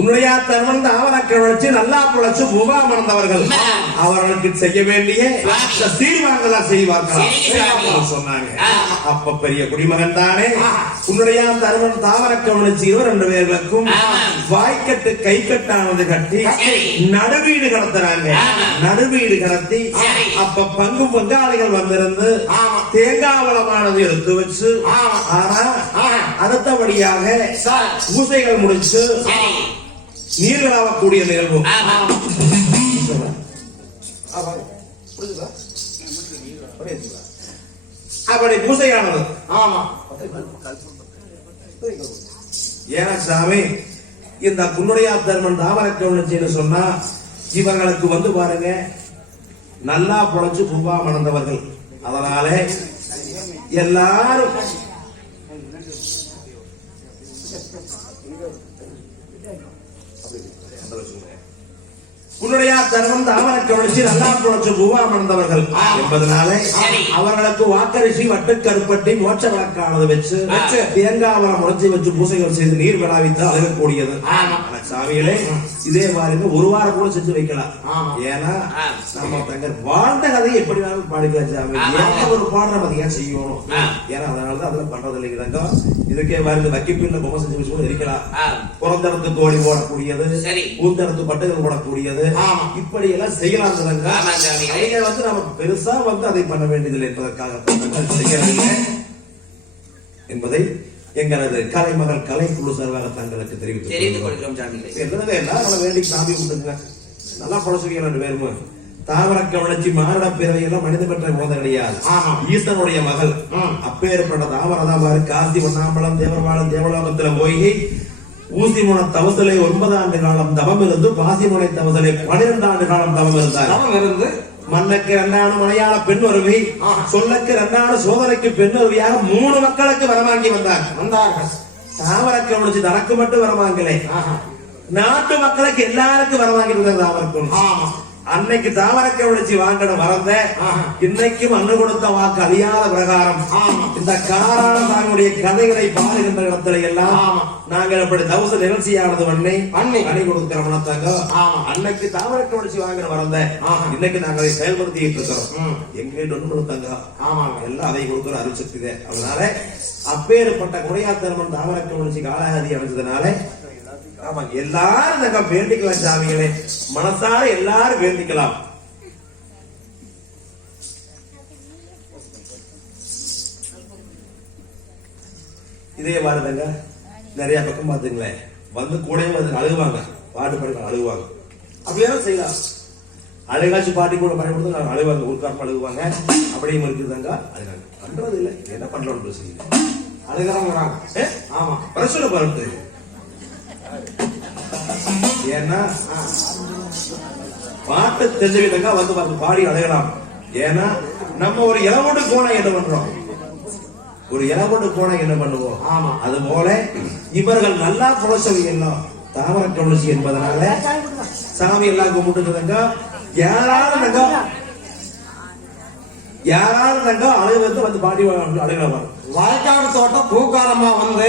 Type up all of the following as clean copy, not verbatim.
உன்னுடைய தர்மம் தாவரக்க வச்சு நல்லா புழைச்சு பூவா மறந்தவர்கள் அவர்களுக்கு செய்ய வேண்டிய சீர்வாங்கலா செய்வார்கள் சொன்னாங்க. அப்ப பெரிய குடிமகன் தானே உன்னுடைய தர்மம் தாவரக்க வச்சு 2 பேர்களுக்கும் வாய்க்கட்டு கை கட்டானது கட்டி நடுவீடு கடத்துறாங்க. நடுவீடு கடத்தி அப்ப பங்கு பங்காளிகள் வந்திருந்து தேங்காவளமானது எடுத்து வச்சு அடுத்தபடியாக பூசைகள் முடிச்சு நீர்களாகக்கூடிய நிகழ்வு அப்படி பூசையானது. ஏன்னா சாமி இந்த குன்னுடைய தர்மன் தாவரக்க சொன்னா இவர்களுக்கு வந்து பாருங்க நல்லா பொழைச்சு பூவா மணந்தவர்கள். அதனால எல்லாரும் உன்னுடைய தர்மம் தாவரக்க வச்சு நல்லா பொழைச்சு பூவா மணந்தவர்கள் என்பதனால அவர்களுக்கு வாக்கரிசி வட்டுக்கருப்பட்டி மோட்ச விளக்கானது வச்சு தேங்காவரம் முளைச்சி வச்சு பூசைகள் செய்து நீர் விழாவித்து அழகக்கூடியது. சாமிகளே இதே மாதிரி 1 வாரம் கூட செஞ்சு வைக்கலாம். ஏன்னா நம்ம தங்க வாழ்ந்த கதையை எப்படி வேணாலும் பாடிக்கலாம் சாமி. ஒரு பாடுற பதிகா செய்யணும். ஏன்னா அதனாலதான் அதுல பண்றது இல்லைங்க. இதுக்கே மாதிரி வக்கிப்பின்ல பொம்மை செஞ்சு வச்சு கூட இருக்கலாம். புறந்தடத்து தோழி போடக்கூடியது, பூந்தடத்து பட்டுகள் போடக்கூடியது, இப்படி எல்லாம் செய்யலாம். வந்து நம்ம பெருசா வந்து அதை பண்ண வேண்டியதில்லை என்பதற்காக செய்யறாங்க என்பதை எங்களது கலைமகள் கலைக்குழு சார்பாக தங்களுக்கு தெரிவித்துக் வேண்டி சாமி கொடுங்க. நல்லா பழசுங்க 2 பேருமே தாவரக்க வளர்ச்சி மாரட பிறவையெல்லாம் மனித பெற்ற போத கிடையாது. ஈசனுடைய மகள் அப்பேற்பட்ட தாவரதான் பாரு காசி வண்ணாம்பலம் தேவர்வாளம் தேவலோகத்துல போய் ஊசி முனை தவசலை 9 ஆண்டு காலம் தவம் இருந்து பாசி முனை தவசலை 12 ஆண்டு காலம் தவம் இருந்தார். மண்ணுக்கு 2 ஆண்டு மலையாள பெண் வருவி சொல்லக்கு 2 ஆண்டு சோதனைக்கு பெண் வருவியாக 3 மக்களுக்கு வரவாங்கி வந்தார்கள். தாவரக்க முடிச்சு தனக்கு மட்டும் வரவாங்கலே, நாட்டு மக்களுக்கு எல்லாருக்கும் வரவாங்கி வந்தார். தாவரக்கு அன்னைக்கு தாவரக்க விழிச்சு வாங்கின வரந்த இன்னைக்கும் அண்ணு கொடுத்த வாக்கு அறியாத பிரகாரம் இந்த காரான தாங்களுடைய கதைகளை பாடுகின்ற இடத்துல எல்லாம் நாங்கள் அப்படி தவச நிகழ்ச்சியானது அணி கொடுக்கிறோம். அன்னைக்கு தாவரக்க விழிச்சு வாங்கின வரந்த இன்னைக்கு நாங்கள் அதை செயல்படுத்திட்டு இருக்கிறோம். எங்கிட்ட ஒண்ணு கொடுத்தாங்க எல்லாம் அதை கொடுக்கிற அருசக்திதே. அதனால அப்பேற்பட்ட குடையாத்தர்மன் தாவரக்க விழிச்சு காலாதி அமைச்சதுனால எல்லாரும் நாங்க வேண்டிக்கலாம் சாமிகளே. மனசார எல்லாரும் வேண்டிக்கலாம். இதே மாதிரிதாங்க நிறைய பக்கம் பாத்துங்களேன் வந்து கூட வந்து அழுகுவாங்க, பாட்டு பாடி அழுகுவாங்க. அப்படியாவது செய்யலாம். அழுகாச்சு பாட்டி கூட பயன்படுத்த நாங்க அழுவாங்க, உட்கார்ந்து அழுகுவாங்க. அப்படியும் இருக்குதாங்க அழுகாங்க. பண்றது இல்லை, என்ன பண்றோம் அழுகிறாங்க. ஆமா பிரச்சனை பாருங்க. ஏன்னா பாட்டு தெரிஞ்சுக்கிட்டங்க வந்து பார்த்து பாடி அடையலாம். ஏன்னா நம்ம ஒரு இளவோடு போனா என்ன பண்றோம், ஒரு இளவோடு போனா என்ன பண்ணுவோம். ஆமா அது போல இவர்கள் நல்லா புலசவி எல்லாம் தாவர துளசி என்பதனால சாமி எல்லாம் கும்பிட்டுங்க. யாராலும் அழுகு வந்து பாடி அழுகலாம். வழக்காடு தோட்டம் பூக்காலமா வந்து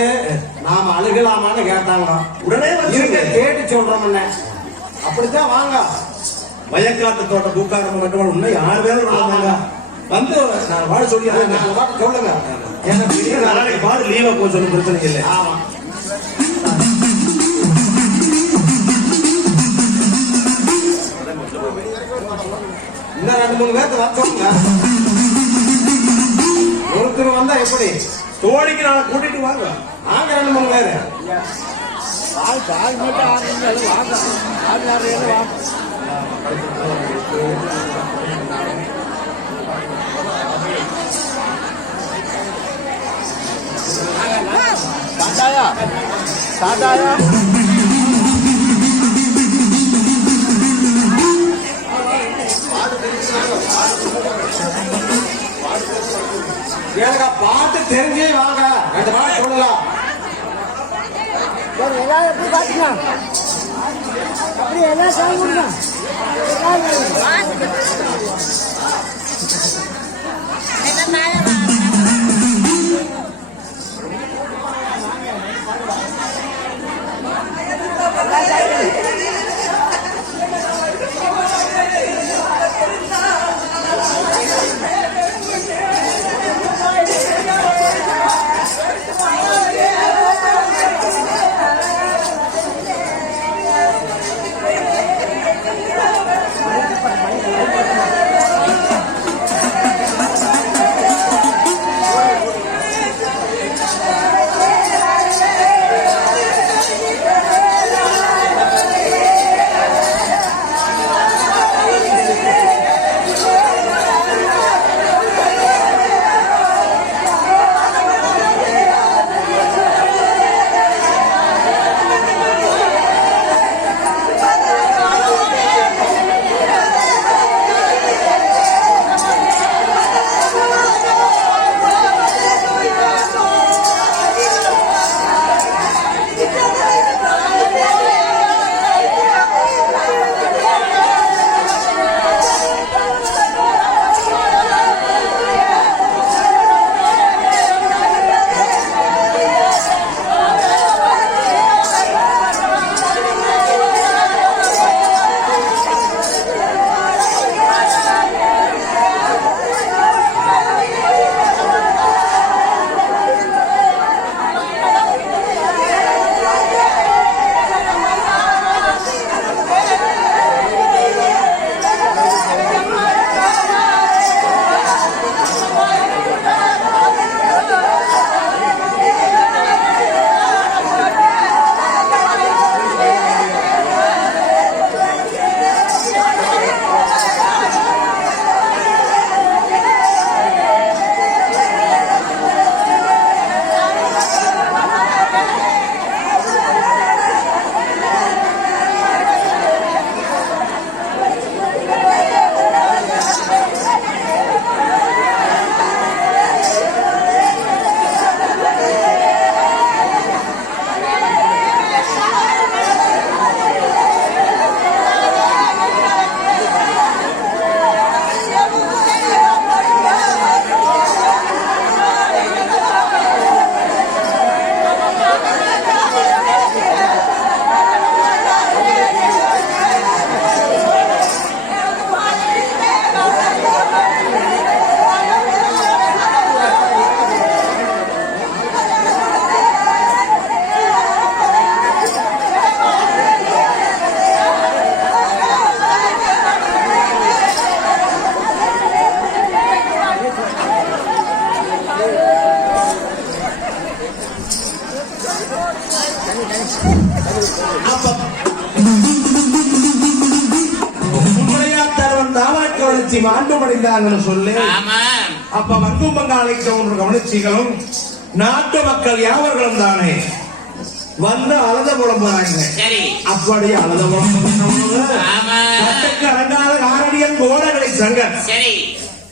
நாம அழுகலாமான்னு கேட்டாங்க. உடனே கேட்டு சொல்றோம். அப்படித்தான் வாங்க. வயக்காட்டு தோட்டம் பூக்காரமா மட்டும் இன்னும் 6 பேரும் வந்து நான் பாட சொல்லி சொல்லுங்க. நாளைக்கு பாடு லீவா போக சொல்ல பிரச்சனை இல்லை. ஆமா இன்னும் 2-3 பேர்த்து வந்தோங்க. ஒருத்தர் வந்தா எப்படி தோழிக்கு நான் கூட்டிட்டு வாங்க. நாங்க 2-3 பேரு எனக்கு பாட்டு தெரிஞ்சே வாங்க. 2 பாட்டு சொல்லலாம். எல்லாரும் எப்படி பாத்தீங்க அப்படி எல்லாம் சாப்பிடுங்க. கவனிச்சு மாண்டு மடைந்தாங்கன்னு சொல்லி அப்ப மங்கும் பங்காளை ஒன்று கவனிச்சிகளும் நாட்டு மக்கள் யாவர்களும் தானே வந்து அழுத புலம்புறாங்க. அப்படி அழுத புலம்புக்கு அடங்காத காரடியன் கோடகளை சங்கர்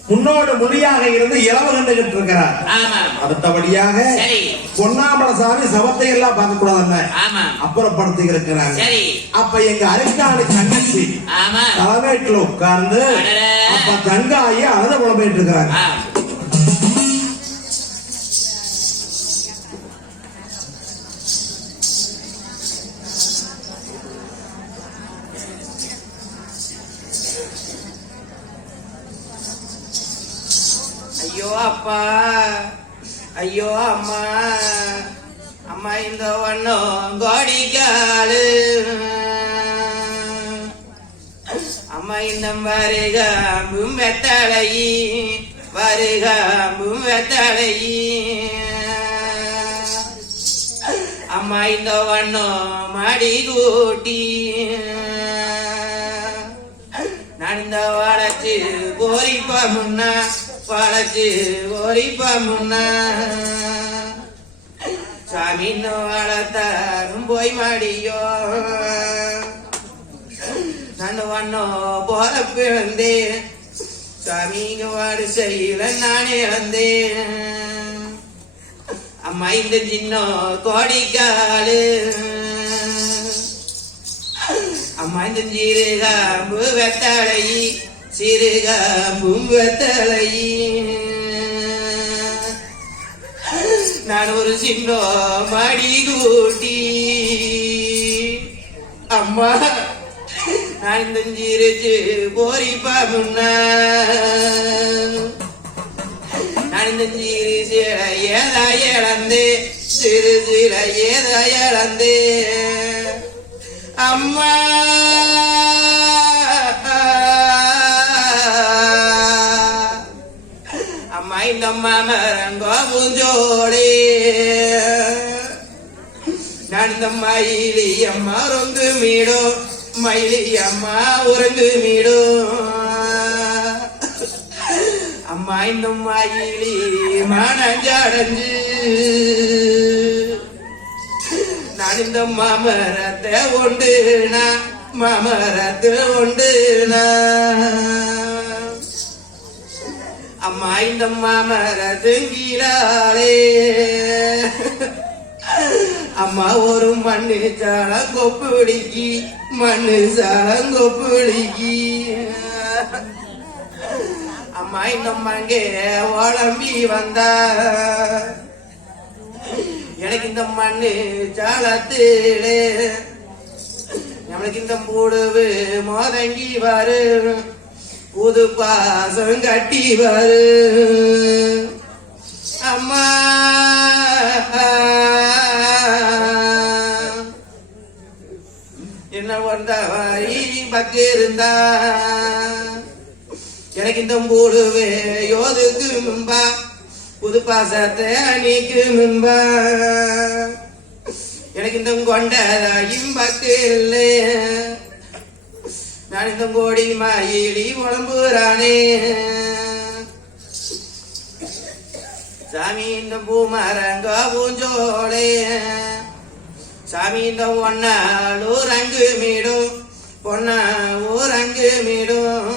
முன்னோடு மொழியாக இருந்து இளவு கண்டுகிட்டு இருக்கிறார். அடுத்தபடியாக பொன்னாமலசாமி சவத்தை எல்லாம் பார்க்க கூடாது அப்புறப்படுத்தி இருக்கிறாங்க. அப்ப எங்க அரைக்காணி தங்கச்சி தலைமையில உட்கார்ந்து அப்ப தங்காயி அழுத புலம்பிட்டு இருக்கிறாங்க. ஐயோ அப்பா, ஐயோ அம்மா, அம்மா இந்த ஒன்னும் கோடிக்காலு, அம்மா இந்த வருகாம்பும் வெத்தலையி, வருகாம்பும் வெத்தலையி, அம்மா இந்த ஒன்னும் மடி கூட்டி, நான் இந்த வளர்ச்சி போரிப்பா முன்னா வளர்ச்சி ஓரிப்பா முன்னா சாமி இன்னும் வளர்த்தாரும் போய் மாடியோ நான் வண்ணம் போறப்பு வந்தேன் சாமிங்க வாடு செய்யல நானே வந்தேன் அம்மா இந்த சின்ன கோடிக்காலு அம்மா இந்த சீருகாம்பு வெத்தலையி சிறுகாம்பும் வெத்தலையி நான் ஒரு சின்ன மடி கூட்டி அம்மா நான் இந்த சிரிச்சு போரிப்பா முன்னா நான் இந்த சிறு சில ஏதா இழந்து சிறு சில ஏதா இழந்து அம்மா அம்மா இந்த மாமரங்கோ பூஞ்சோடி நான் இந்த மயிலி அம்மா உறங்கு மீடோ மயிலி அம்மா உறங்கு மீடோ அம்மா இந்த மயிலி மனஞ்சடைஞ்சு நான் இந்த மாமரத்தை ஒண்டுனா மாமரத்தை ஒண்டுனா அம்மா இந்த மாமரத்துங்கீழாலே அம்மா ஒரு மண்ணு சாலம் கொப்புடிக்கி மண்ணு சாலம் கொப்புடிக்கி அம்மா இந்த அங்கே உடம்பி வந்தா எனக்கு இந்த மண்ணு சாலத்திலே நம்மளுக்கு இந்த பூடுவு மோதங்கி வரு புது பாசம் கட்டி வரு அம்மா என்ன வந்தவாரி பக்கு இருந்தா எனக்கு இந்த பூடுவே யோதுக்கு முன்பா புது பாசத்தை அணிக்கு முன்பா எனக்கு இந்த கொண்டதாயும் பக்கு இல்லை நான் இந்த கோடி மாயிலி உடம்புறானே சாமி இந்த பூமரங்க பூஞ்சோளே சாமி இந்த ஒன்னாள் ஊரங்கு மீடும் பொன்னா ஊரங்கு மீடும்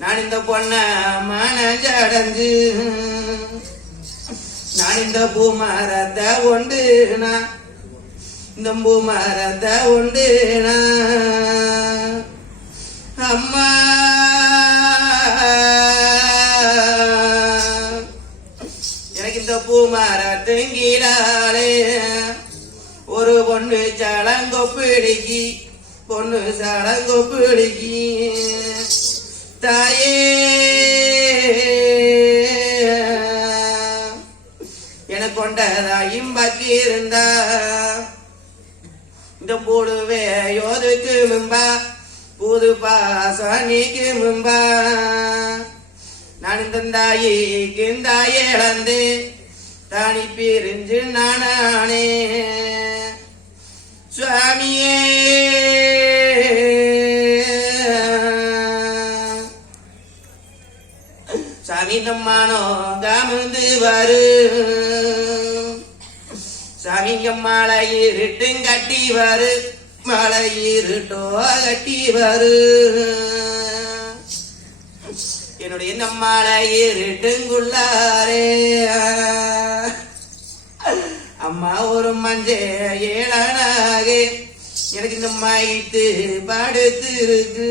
நான் இந்த பொண்ண மனஞ்சடைஞ்சு நான் இந்த பூமரத்தை ஒண்டுனா இந்த பூமரத்தை ஒண்டுனா அம்மா எனக்கு இந்த பூமரத்துங்கீழாலே ஒரு பொண்ணு சடங்கொப்பிடிக்கி பொண்ணு சடங்கொப்பிடிக்கி தாயே எனக்கு கொண்டதாயும் பக்கி இருந்தா இந்த போடுவே யோதுக்கு முன்பா புது பாசனிக்கு முன்பா நான் இந்த தாயிக்கு தாயே இழந்து தானி பிரிஞ்சு நானே சுவாமியே வரு சாமிங்க மலை இருட்டும் கட்டி வரு மலை இருட்டோ கட்டி வரு என்னுடைய நம்மளை இருட்டுங்குள்ளாரே அம்மா ஒரு மஞ்ச ஏழனாக எனக்கு இந்த மாயிட்டு படுத்து இருக்கு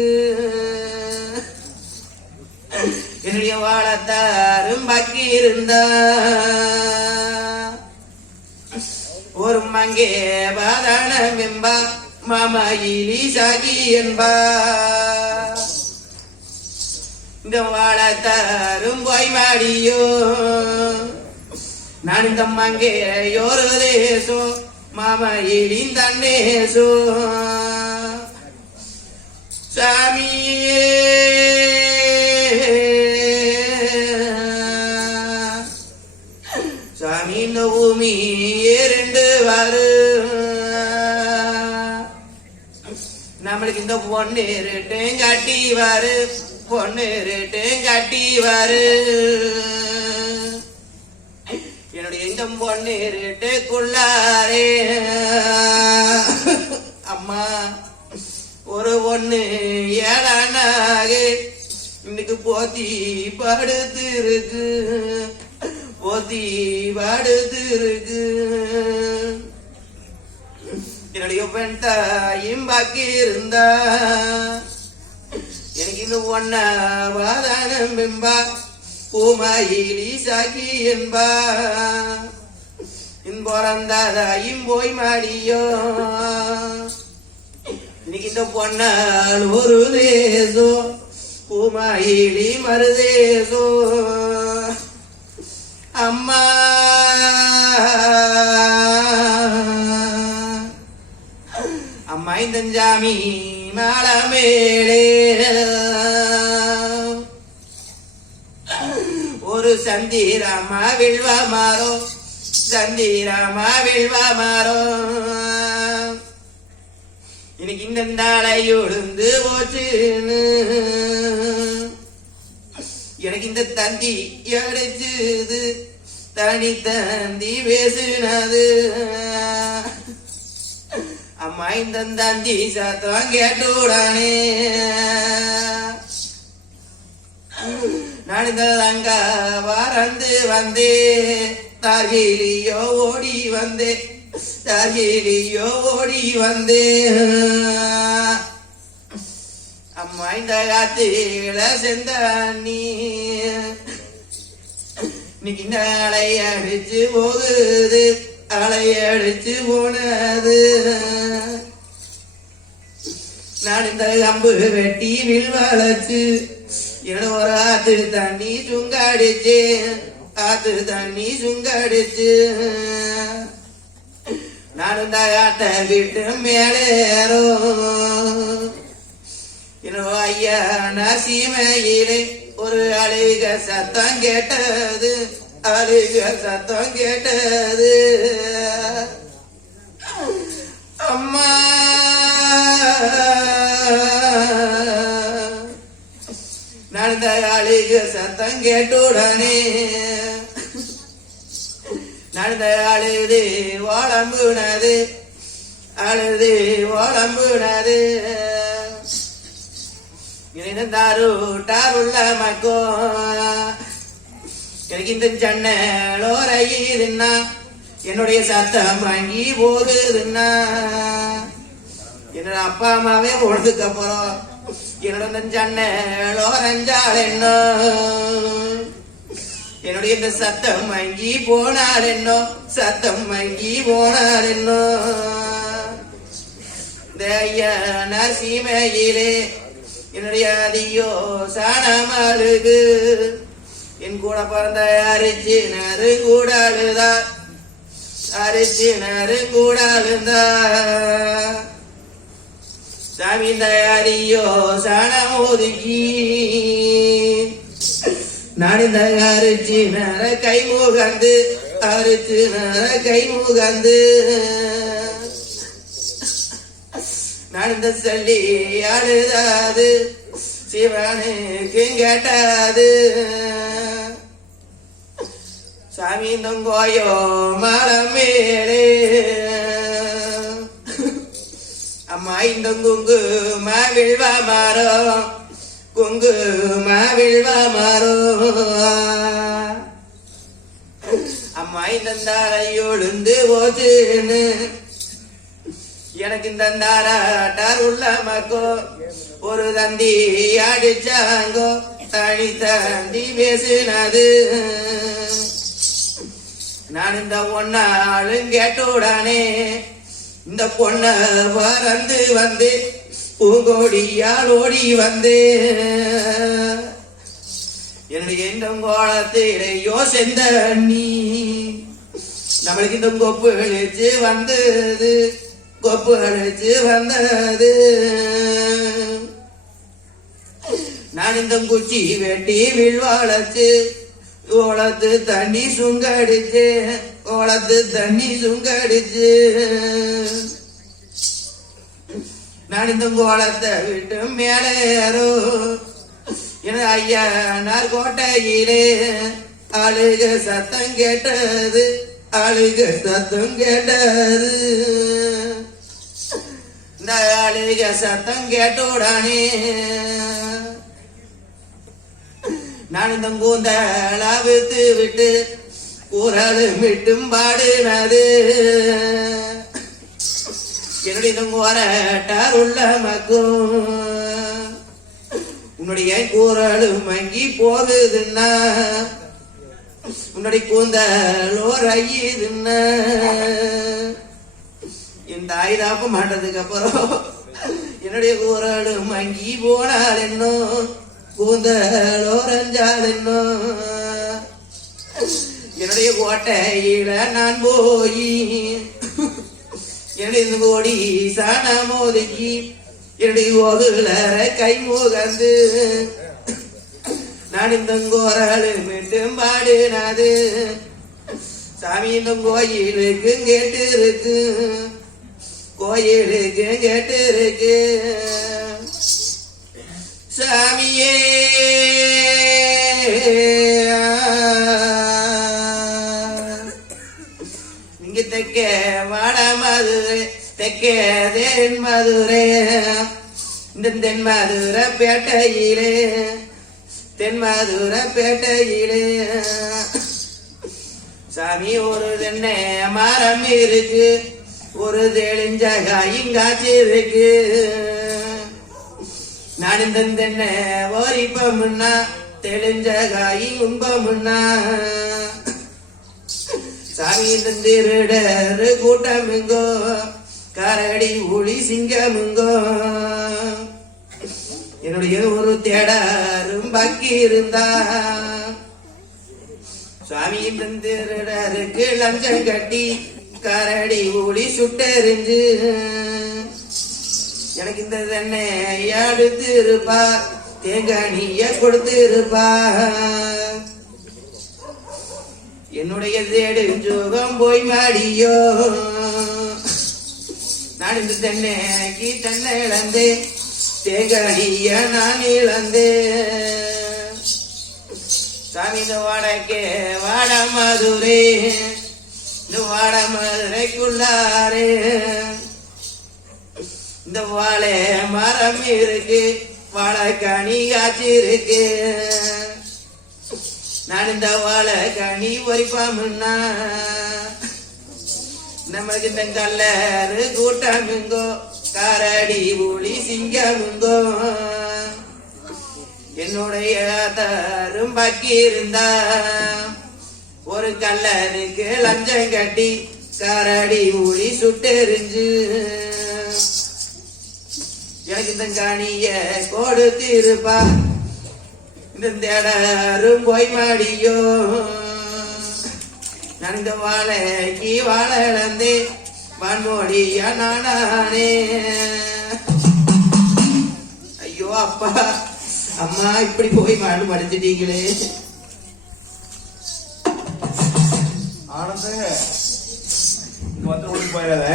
என்னுடைய வாழத்தாரும் பாக்கி இருந்தா ஒரு மங்கே பாதானம் என்பா மாமா இலி சாகி என்பா இந்த வாழத்தாரும் போய் மாடியோ நான் இந்த மங்கே யோரு தேசோ மாமா இலின் தன்னேசோ சாமியே சாமி இந்த பூமி இரண்டு வாரு நம்மளுக்கு இந்த பொண்ணு ரெட்டும் கட்டி வாரு பொண்ணு ரெட்டும் கட்டி வாரு என்னுடைய இந்த பொண்ணு ரெட்டுக்குள்ளாரே அம்மா ஒரு பொண்ணு ஏழனாக இன்னைக்கு போத்தி படுத்து இருக்கு போத்தி படுத்து இருக்கு என்னுடைய பெண் தாயும் பாக்கி இருந்தா எனக்கு இந்த ஒன்ன வாதானம் என்பா பூமாயிலி சாக்கி என்பா பிறந்தாதாயும் போய் மாடியோ இன்னைக்கு இந்த பொன்னால் ஒரு தேசோ பூமாயிலி மருதேசோ அம்மா அம்மா இந்த ஜாமி மாலை மேலே ஒரு சந்திராமா வில்வா மாறோ சந்திராமா வில்வா மாறோ இன்னைக்கு இந்த நாளையோடு போச்சுன்னு எனக்கு இந்த தந்தி அடைச்சுது தனி தந்தி பேசுனது அம்மா இந்த தந்தி சத்தம் கேட்டுடானே நான் இந்த தங்க வரந்து வந்தே தாகிலியோ ஓடி வந்தே தாகிலியோ ஓடி வந்தே அம்மா இந்த காத்தில செந்தானி இன்னைக்கு இந்த அலை அடிச்சு போகுது அலை அடிச்சு போனது நான் இந்த கம்பு வெட்டி வில் வளைச்சு என்னோட ஒரு ஆத்து தண்ணி சுங்காடிச்சு ஆத்து தண்ணி சுங்காடிச்சு நான் இந்த ஆட்டை விட்டு மேலேறும் என்னோட ஐயா நசீமையிலே ஒரு அழுக சத்தம் கேட்டது அழுக சத்தம் கேட்டது அம்மா நடந்த அழுக சத்தம் கேட்டுடனே நடந்த அழுது ஓடம்புனது அழுது ஓடம்புனது டாருள்ள மக்கோ எனக்கு இந்த ஜன்னலோரையுதுன்னா என்னுடைய சத்தம் வாங்கி போகுதுன்னா என்னோட அப்பா அம்மாவே போனதுக்கு அப்புறம் என்னோட இந்த ஜன்னலோரஞ்சால் என்ன என்னுடைய இந்த சத்தம் வாங்கி போனால் என்ன சத்தம் வாங்கி போனால் என்ன இந்த ஐயா நசீமையிலே என்னுடைய அதியோ சாணமழுகு என் கூட பிறந்த அரிச்சு நறுங்கூட அழுதா அரிச்சு நறுங்கூட அழுந்தா சாமி இந்த அரியோ சாணம் ஒதுக்கி நான் இந்த அரிச்சு நர கை முகந்து அரிச்சு நர கை முகந்து நான் இந்த சொல்லி அழுதாது சிவனுக்கு கேட்டாது சாமி தொங்கோயோ மலமேலே அம்மா இந்த குங்கு மாவிழ்வா மாறோ குங்கு மாவிழ்வா மாறோ அம்மா இந்த தாரையொழுந்து போச்சுன்னு எனக்கு இந்த தாராட்டார் உள்ள மக்கோ ஒரு தந்தி அடிச்சாங்கோ தனி தந்தி பேசினது நான் இந்த பொண்ணாளும் கேட்டோடானே இந்த பொண்ண பறந்து வந்து பூங்கோடியால் ஓடி வந்து என்னுடைய எண்ணம் கோலத்திலேயோ செந்த நீ நம்மளுக்கு இந்த கொப்பு அழிச்சு வந்தது கொப்பு அழிச்சு வந்தது நான் இந்த குச்சி வெட்டி விழ்வாழச்சு ஓளத்து தண்ணி சுங்கடிச்சு ஓளத்து தண்ணி சுங்கடிச்சு நான் இந்த கோலத்தை விட்டு மேலேறோ என ஐயா நார் கோட்டையிலே அழுக சத்தம் கேட்டது அழுக சத்தம் கேட்டது இந்த அழுக சத்தம் கேட்டோடானே நான் இந்த கூந்தலா வித்து விட்டு குரல் மிட்டும் பாடுனது என்னுடைய கோரட்டார் உள்ள மக்கும் உன்னுடைய கூறலும் மங்கி போகுதுன்னா உன்னுடைய கூந்தலோ ரய்யுதுன்னா இந்த ஆயுதாப்ப மாட்டதுக்கு அப்புறம் என்னுடைய கூறலும் மங்கி போனால் என்னும் கூந்தலோ ரஞ்சால் என்னும் என்னுடைய கோட்டையில நான் போய் என்னுடைய கோடி சாணம் ஒதுக்கி என்னுடைய ஓகுலர கை முகந்து நான் இந்த கோரல் மீண்டும் பாடுனது சாமி இந்த கோயிலுக்கு கேட்டு இருக்கு கோயிலுக்கு கேட்டு இருக்கு சாமியே நீங்க தெக்க வாட மதுரை தெக்கே தென் மதுரை இந்த தென் மதுரை பேட்டையிலே தென் மதுரை பேட்டையிலே சாமி ஒரு தென்னை மரம் இருக்கு ஒரு தெளிஞ்ச காய்காய்ச்சி இருக்கு நான் இந்த தென்னை ஓரிப்பமுன்னா தெளிஞ்ச காய் உண்பமுன்னா சாமி தந்திருடரு கூட்டமுங்கோ கரடி ஒளி சிங்கமுங்கோ என்னுடைய ஒரு தேடரும் பாக்கி இருந்தா சுவாமி தந்திருடருக்கு லஞ்சம் கட்டி கரடி ஒளி சுட்டெறிஞ்சு எனக்கு இந்த தன்னை அடுத்து இருப்பா தேங்காணிய கொடுத்து இருப்பா என்னுடைய தேடுஞ்சோகம் போய் மாடியோ நான் இந்த தென்னைக்கு தென்னை இழந்தே தேங்காணிய நான் இழந்தே சாமி இந்த வாடகே வாட மதுரை இந்த வாட மதுரைக்குள்ளாரே இந்த வாழை மரம் இருக்கு வாழைக்கனி காய்ச்சி இருக்கு நான் இந்த வாழைக்கனி ஒரிப்பாமுன்னா நமக்கு இந்த கல்லறு கூட்டமுங்கோ கரடி ஒளி சிங்கமுங்கோ என்னுடைய தரும் பாக்கி இருந்தா ஒரு கல்லருக்கு லஞ்சம் கட்டி கரடி ஒளி சுட்டெறிஞ்சு எனக்கு இந்த காணிய கொடுத்து இருப்பா இந்த தேடரும் போய் மாடியோ நான் இந்த வாழைக்கு வாழை இழந்தே வான்மோடியா நானே ஐயோ அப்பா அம்மா இப்படி போய் மாடு மடிச்சிட்டீங்களே ஆனந்த இங்க வந்து ஓடி போயிடாத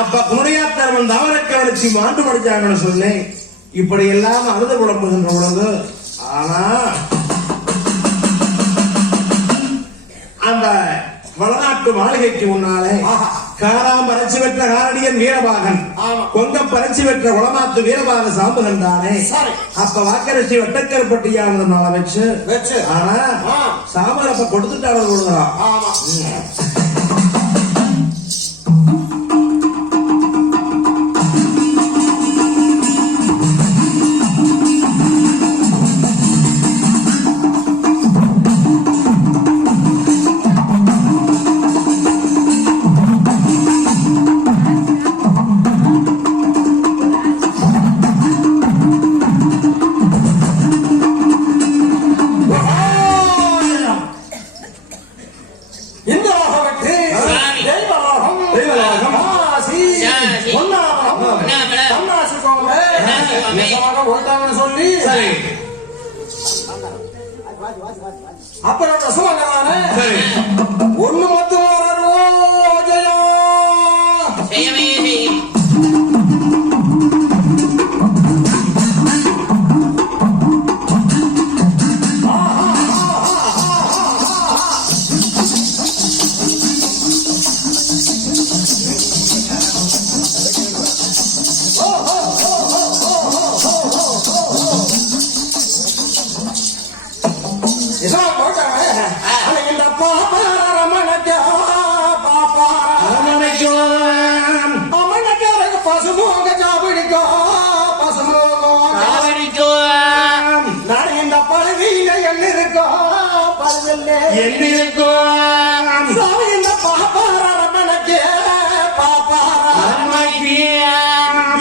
அப்ப குணையாத்தரவன் தாவரக்க வளர்ச்சி மாண்டு மடிச்சாங்கன்னு சொன்னேன் இப்படி எல்லாம் அழுத புலம்புகின்ற பொழுது ஆனா அந்த வளநாட்டு மாளிகைக்கு முன்னாலே காராம் பறிச்சு பெற்ற காரடியன் வீரபாகன் கொங்கம் பறிச்சு பெற்ற குளமாத்து வீரபாக சாம்புகன் தானே. அப்ப வாக்கரிசி வட்டக்கருப்பட்டியானது நாளை வச்சு ஆனா சாம்பல் அப்ப கொடுத்துட்டாரு கொடுக்குறான். சொல்லி அப்புறம் சொல்லுங்க ஒண்ணு மட்டும்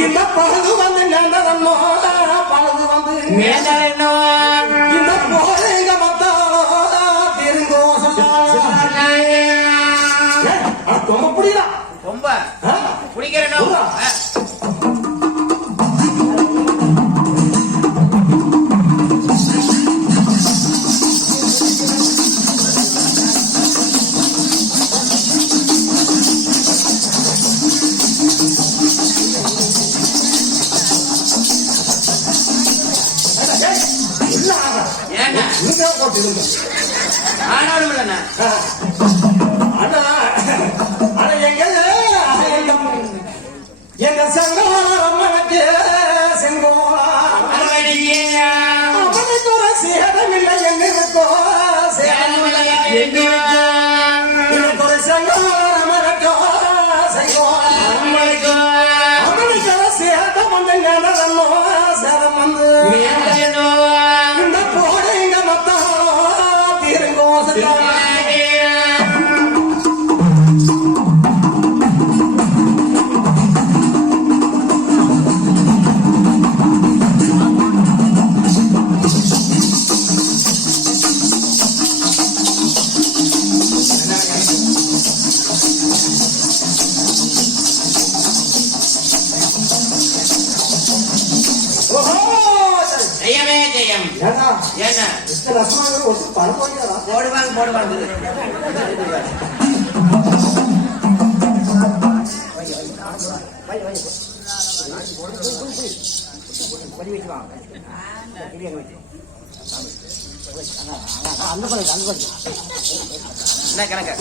இந்த பழுது வந்து நேர்ந்ததன்னோ பழுது வந்து இந்த போறீங்க மத்தாலோ திருங்கோ ரொம்ப புரியல ரொம்ப பிடிக்கிறேன். எங்க சங்கோலக்கு செங்கோலா அவனுக்கு ஒரு சேதம் இல்லை என்ன இருக்கோ சேதம் எனக்கு ஒரு சங்கோலோ செங்கோலா அவனுக்கு ஒரு சேதம் வந்து ஞானமோ சேதம் வந்து இந்த போட இங்க மொத்தம் தீருங்கோ போடுவாங்க. என்ன கணக்கு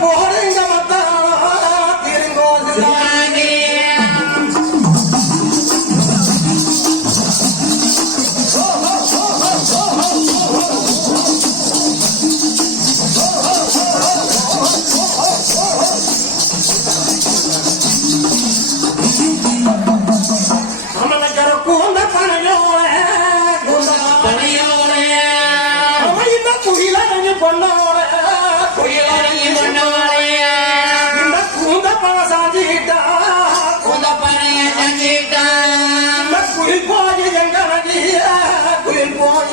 போடுங்க மத்தாளோ குயில் போய் எங்க குயில் போய்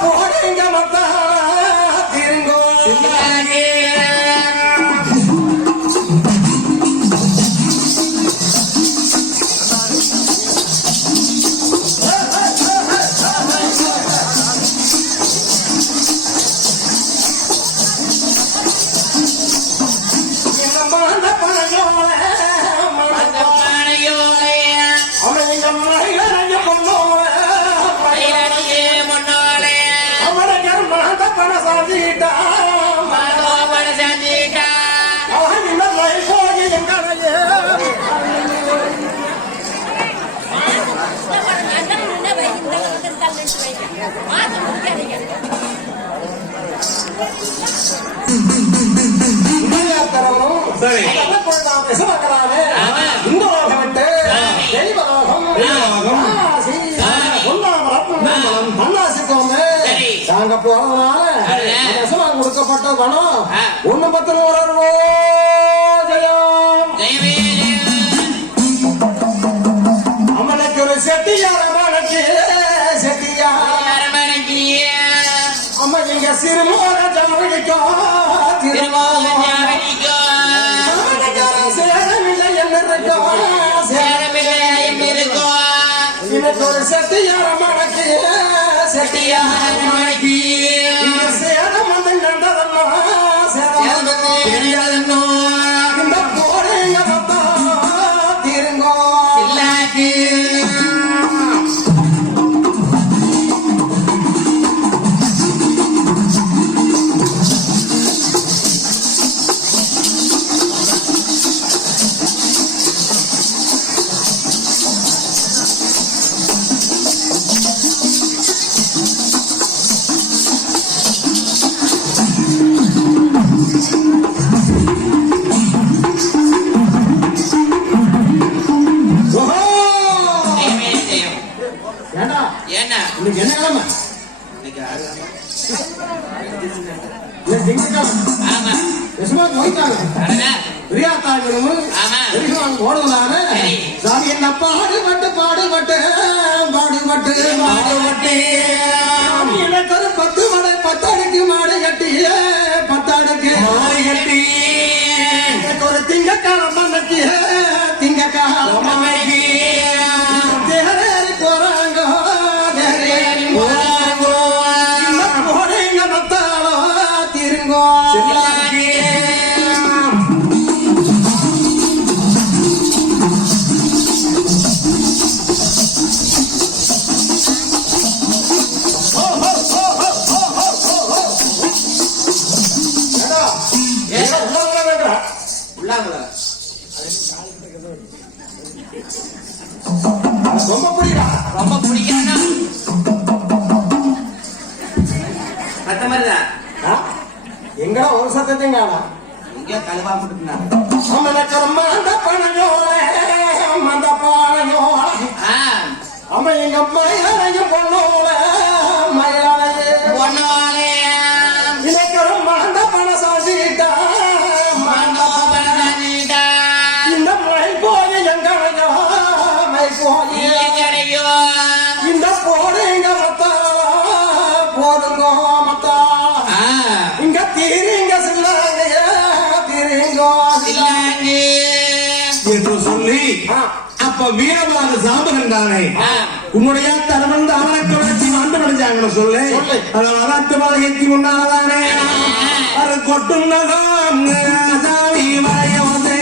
போறீங்க மத்தா திருங்கோ சரி நாங்க போறதுனால கொடுக்கப்பட்ட பணம் 110 ரூபா ஜெயம் அம்மனுக்கு ஒரு செட்டியார் அம்மா இங்க சிறுமோக ஜாவடிக்கும் சேரமில்லை என்ன எனக்கு ஒரு செட்டியார் அம்மனுக்கு சேரம் வந்து நண்டதம்மா இந்த போறீங்க திருங்கோ இன்னைக்கு என்ன கிழமை சாமி என்ன பாடுபட்டு பாடுபட்டு பாடுபட்டு பாடுபட்டு எனக்கு ஒரு 10 மடை 10 அடுக்கு மாடு கட்டி 10 அடுக்கு மாடு கட்டி எனக்கு ஒரு திங்கக்காலம் கட்டி திங்கக்காலம் போறாங்க திருங்கோ ரொம்ப பிடிக்கா ரொம்ப பிடிக்கா எங்கடா ஒரு சத்தத்தையும் காணா இங்க கழுவா போட்டுனா அம்மா எங்க மயிலையும் பொண்ணோல மயிலாலையே பொண்ணோலே இணைக்கரும் மகந்த பண சாதிட்டா இந்த மயில் போய் எங்கடையோ மயில் போய் இந்த போடுங்க மத்தா போடுங்க மத்தா இங்க தீரிங்க சில்லாங்க தீரிங்கோ சில்லாங்க என்று சொல்லி அப்ப வீரபாக சாம்பகன் தானே உன்னுடைய தரவந்த அவனுக்கு வளர்ச்சி வந்து முடிஞ்சாங்கன்னு சொல்லு அதாத்து மலைக்கு முன்னாதானே அது கொட்டும் நகம் சாமி மறைய வந்தே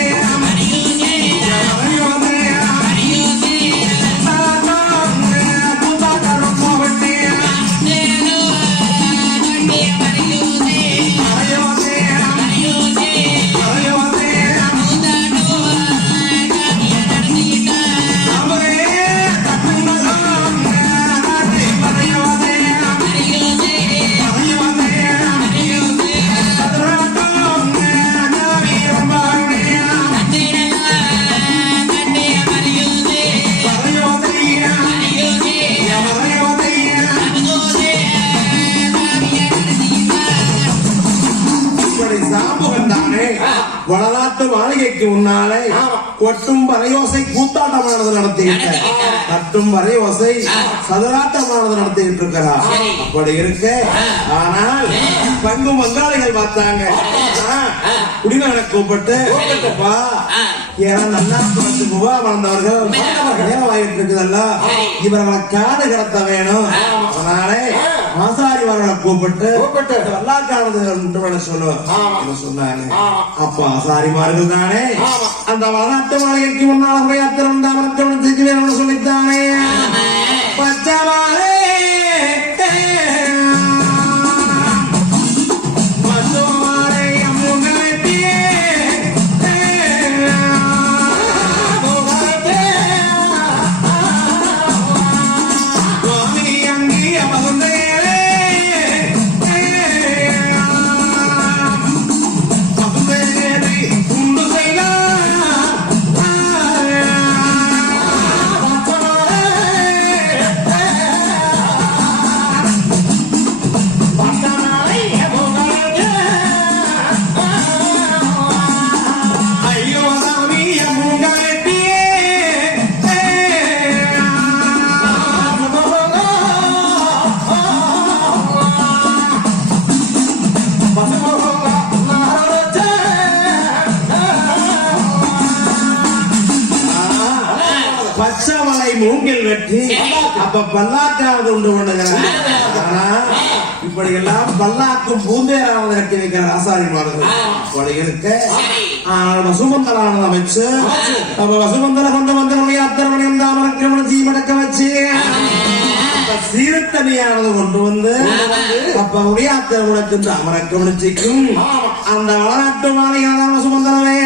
வளநாட்டு மாளிகைக்கு முன்னாலே கொட்டும் வரையோசை கூத்தாட்டமானது நடத்திக்கிட்ட கட்டும் வரையோசை சதுராட்டமானது நடத்திக்கிட்டு இருக்கிறார். அப்படி இருக்க ஆனால் பங்கு பங்காளிகள் பார்த்தாங்க. குடிமகனை கூப்பிட்டு ஏன்னா நல்லா புவா வளர்ந்தவர்கள் நேரமாயிட்டு இருக்குதல்ல, இவர்களை காடு கடத்த வேணும். அதனாலே ஆசாரிமார்களை கூப்பிட்டு வல்லாக்கானது சொல்லுவாங்க சொன்னாங்க. அப்ப ஆசாரிமார்கள் தானே அந்த வளநாட்டு மாளிகைக்கு முன்னால் உரையாத்திரம் தாமரத்தை வேணும்னு சொல்லித்தானே. பச்சை மாலை பச்சைமலை மூங்கில் வெட்டி அப்ப பல்லாக்காவது உண்டு பண்ணுகிறாங்க. ஆனா இப்படி எல்லாம் பல்லாக்கும் பூந்தேராவது கட்டி வைக்கிற ஆசாரிமார்கள் அப்படி இருக்க வசுமந்தலானதை வச்சு அப்ப வசுமந்தல கொண்டு வந்து அத்தரமணியம் தாமரக்கிரமணம் சீமடக்க வச்சு சீர்த்தனியானது கொண்டு வந்து அப்ப உடையாத்திரமுனக்கு தாமரக்கிரமணிச்சிக்கும் அந்த வளநாட்டு மாளிகையான வசுமந்தலவே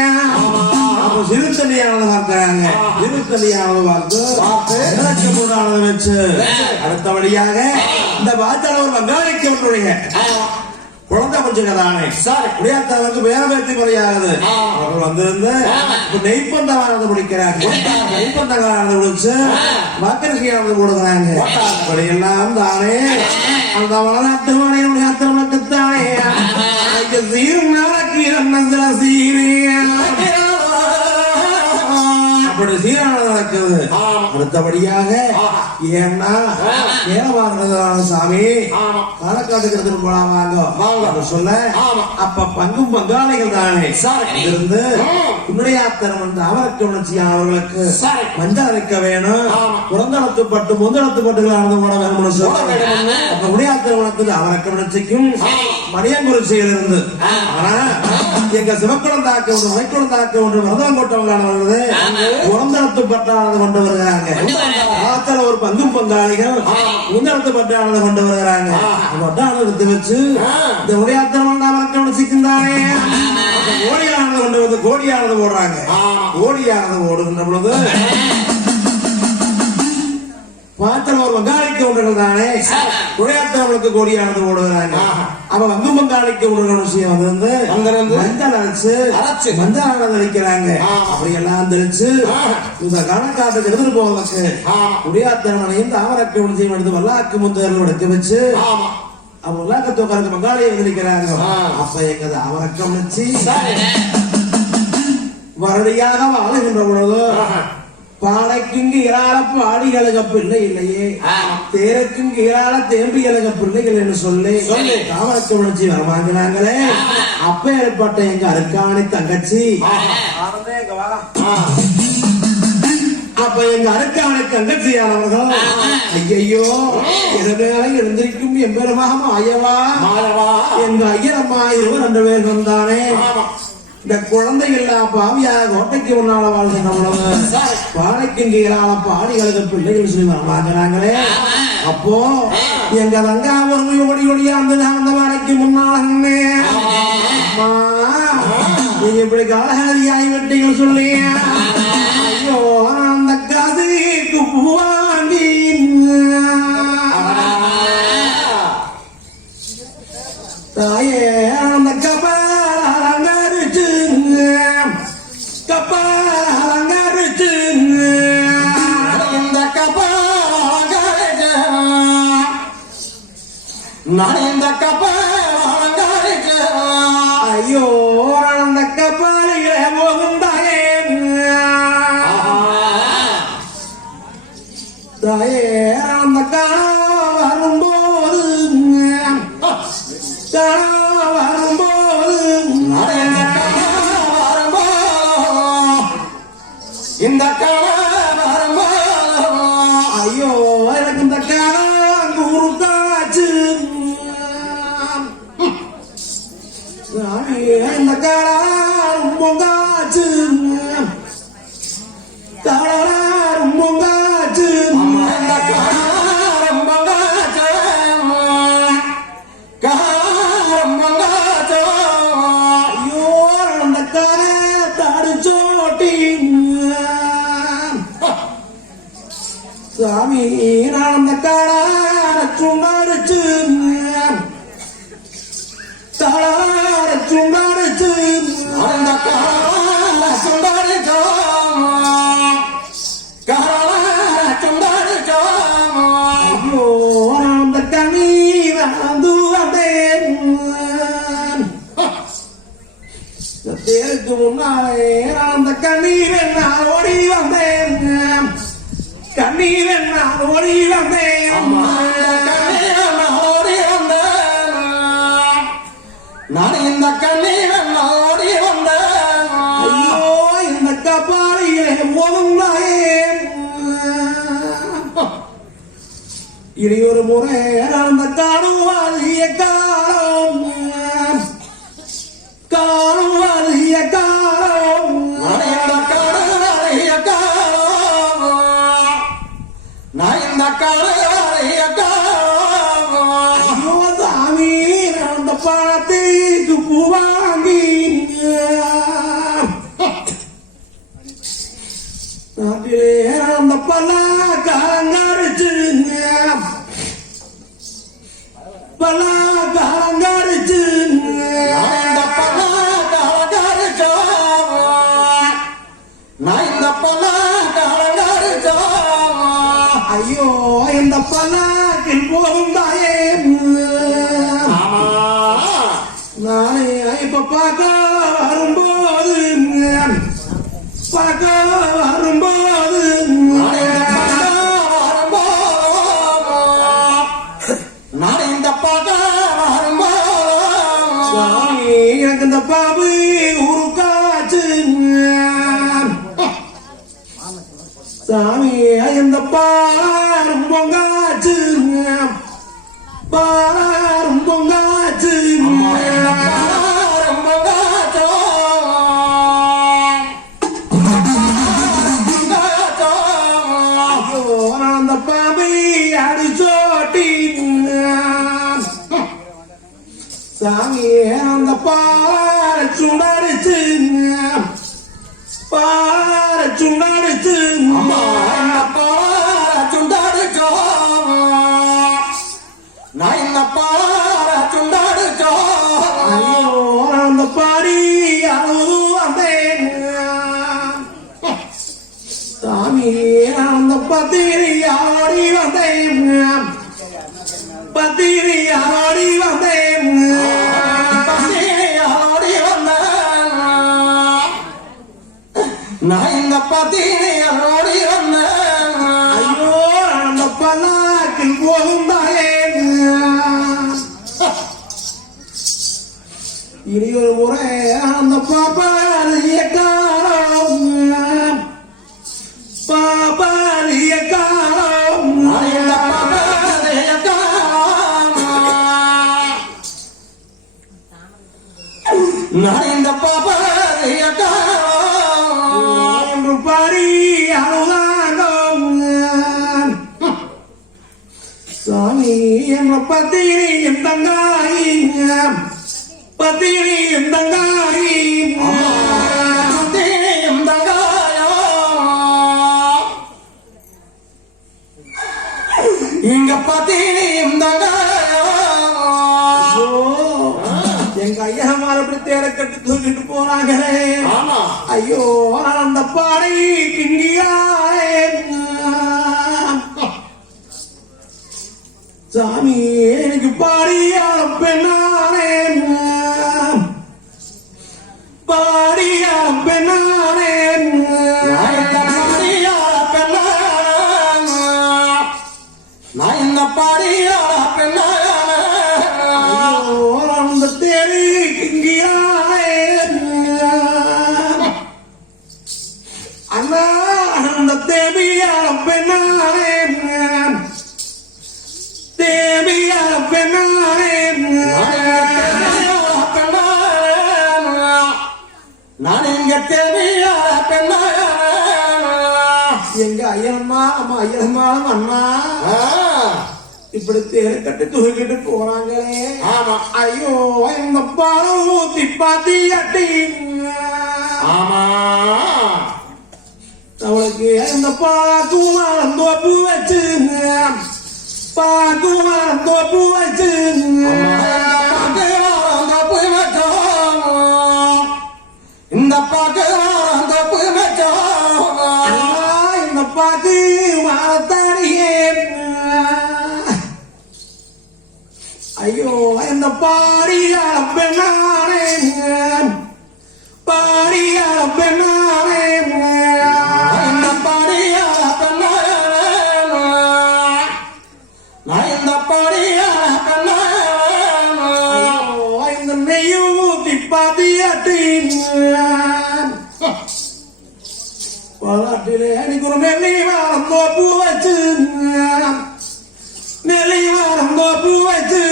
சிறுத்தனியானது பார்க்கிறாங்க. சிறுத்தனியானது பார்த்து இலட்சணானதை வச்சு அடுத்தபடியாக இந்த வாய்த்தாளர் வங்காளிக்கு ஒன்றுடைய குழந்தை கொஞ்சதானே உடையாத்தவருக்கு வேற பேர்த்தி முறையாகுது. அவர்கள் வந்திருந்து நெய்ப்பந்தவானது முடிக்கிறாங்க. நெய்ப்பந்தகானது முடிச்சு வாக்கரிசியானது போடுகிறாங்க. அப்படி எல்லாம் தானே அந்த வளநாட்டு மாநில யாத்திரமத்துத்தானே சீரும் நாளைக்கு என்ன சீரே அப்படி சீரானது நடக்குது. அடுத்தபடியாக ஏன்னா ஏனவாங்க சாமி காலக்காட்டுக்கு எடுத்துட்டு போலாமாங்க சொல்ல அப்ப பங்கும் பங்காளிகள் தானே இருந்து உன்னுடையாத்திரம் என்று அவருக்கு உணர்ச்சியான அவர்களுக்கு மஞ்சள் அரைக்க வேணும். புறந்தளத்துப்பட்டு முந்தளத்துப்பட்டுகளானது கூட வேணும்னு சொல்ல அப்ப உடையாத்திரம் உனக்கு அவருக்கு உணர்ச்சிக்கும் மணியங்குறிச்சியில் இருந்து ஆனா எங்க சிவக்குளம் தாக்க ஒன்று வைக்குளம் தாக்க ஒன்று விரதம் கொட்டவங்களானவர்களது புறந்தளத்து பட்டானது கொண்டு வருகிறாங்க. ஆத்தல ஒரு பங்கும் பங்காளிகள் முந்தளத்து பட்டானது கொண்டு வருகிறாங்க. பட்டானது எடுத்து வச்சு இந்த உடையாத்திரம் சிக்கின்றானே கோடியானது கொண்டு வந்து கோடியானது போடுறாங்க. கோடியானது ஓடுகின்ற பொழுது பாத்திரம் ஒரு வங்காளிக்கு ஒன்றுகள் தானே உடையாத்திரவனுக்கு கோடியானது ஓடுகிறாங்க. அவ வங்கு பங்காளிக்கு ஒன்றுகள் விஷயம் வந்து மஞ்சள் அரைச்சு மஞ்சள் தெளிக்கிறாங்க. அப்படி எல்லாம் தெளிச்சு இந்த கணக்காட்டுக்கு எடுத்துட்டு போவதற்கு உடையாத்திரவனையும் தாமரக்கு ஒன்றையும் எடுத்து வல்லாக்கு முந்தர்கள் எடுத்து வச்சு அவங்க வல்லாக்கத்தோக்காருக்கு பங்காளியை தெளிக்கிறாங்க. அப்ப எங்க தாமரக்கம் வச்சு வருடியாக வாழுகின்ற பொழுது பானைக்குங்கு இராள பாடிகளுக்கு பிள்ளை இல்லையே தேருக்குங்கு இராள தேம்பிகளுக்கு பிள்ளைகள் என்று சொல்லி தாமரத்தை உணர்ச்சி வரமாங்கினாங்களே. அப்ப ஏற்பட்ட எங்க அருக்காணி தங்கச்சி அப்ப எங்க அருக்காணி தங்கச்சியானவர்கள் ஐயோ இரவேளை எழுந்திருக்கும் எம்பெருமாக ஆயவா எங்க ஐயரம்மா இருவர் 2 பேர் வந்தானே. இந்த குழந்தைகள் பாவியாக கோட்டைக்கு முன்னால வாழ்கின்ற உணவு பானைக்கு கீழால பாடிகளுக்கு பிள்ளைகள் சொல்லி வரமாக்குறாங்களே. அப்போ எங்க தங்காவர்கள் ஓடி ஓடியாந்து அந்த பானைக்கு முன்னால நீங்க இப்படி காலகாரியாய் வெட்டிகள் சொல்லி ஐயோ அந்த காதுக்கு பூவாண்டி தாயே அந்த ஐயோ அந்த கப்பாலிலே போகும் தாயே தாயே அந்த வரும்போது வரும்போது இந்த வரும்போது ஐயோ எனக்கு இந்த குரு காச்சு இந்த பொங்காச்சு பொங்காச்சு ஐயோ அந்த தடிச்சோட்டி சாமி நான் அந்த சுண்டடிச்சு சுண்டடிச்சு அந்த சுண்டடிச்சோ ஐயோ அந்த கனி வந்து வந்தேன் தேருக்கு முன்னாலே அந்த கண்ணீர் நான் ஓடி வந்தேன் கண்ணீர் நான் ஓடி வந்தேன் நான் இந்த கண்ணீர் ஓடி வந்தேன் ஐயோ இந்த கப்பாலையே ஒதுங்காயே இனி ஒரு முறை அந்த காணுவாதிய காலம் காணுவாதிய காலம் நான் இந்த காலைய ஐயோ சாமி அந்த பணத்துக்கு பூவாங்கி நாட்டிலே அந்த பல்லா காரங்கடிச்சு பல்லா காரங்கடிச்சு ஐயோ இந்த பல்லாக்கில் போகுந்தாயே நானே இப்ப பார்க்க வரும்போது நான் இந்த சாமி எனக்கு இந்த பாபு ஒரு காச்சு சாமி இந்த பாரும் பொங்காச்சு பாரும் பொங்காச்சு அந்த பாம்பை அடிச்சோட்டி சாமி அந்த பார சுண்டடிச்சு பார சுண்டடிச்சு சுண்டாடிச்சோ நான் இந்த சுண்டாடிச்சோ ஐயோ அந்த பாடி அழுது வந்தேன் சாமி அந்த பத்திரி ஆடி வந்தேன் பத்திரி ஆடி வந்தேன் ஆடி வந்தேன் நான் இந்த ஓடி வந்தேன் ஐயோ அந்த பல்லாக்கில் போகுந்தாயே இனி ஒரு முறை அந்த பாப்பாலிய காலம் பாப்பாலிய காலம் நான் இந்த என்று பாடி அழுதாங்கம் சாமி என்ற பத்திரி என் தங்காயி பத்திரி என் தங்காயி இங்க பத்தியும் எங்க ஐயா மறுபடி தேர கட்டி தூக்கிட்டு போனாங்களே ஐயோ அந்த பாடை கிங்கியாரே சாமி எனக்கு பாடியார பெண்ணானே பாடியார பெண்ணானே பெண்ணாரே தேவியா பெண்ணாரே நான் இங்க தேவையா பெண்ணா எங்க ஐயம்மா அம்மா ஐயம்மா அண்ணா இப்படி தேரை கட்டி தூக்கிட்டு போறாங்களே. ஆமா. ஐயோ இந்த பாலம் ஊத்தி பாத்தி அட்டி. ஆமா. அவளுக்கு இந்த பாக்குமாரம் தோப்பு வச்சு பாக்குமாரம் தோப்பு வச்சு இந்த பாக்கு தோப்பு வச்சோ இந்த பாக்கு மாத்தாரியே. ஐயோ இந்த பாரியா பெண்ணாரே பாரியா பெண்ணாரே இந்த பாடியா பெண்ணா நான் இந்த பாடியா பெண்ணா இந்த நெய்யும் ஊத்தி பாத்தியாட்டி பாலாட்டிலே அன்னைக்கு ஒரு நெல்லி வாரம் தோப்பு வச்சு நெல்லி வாரம் தோப்பு வச்சு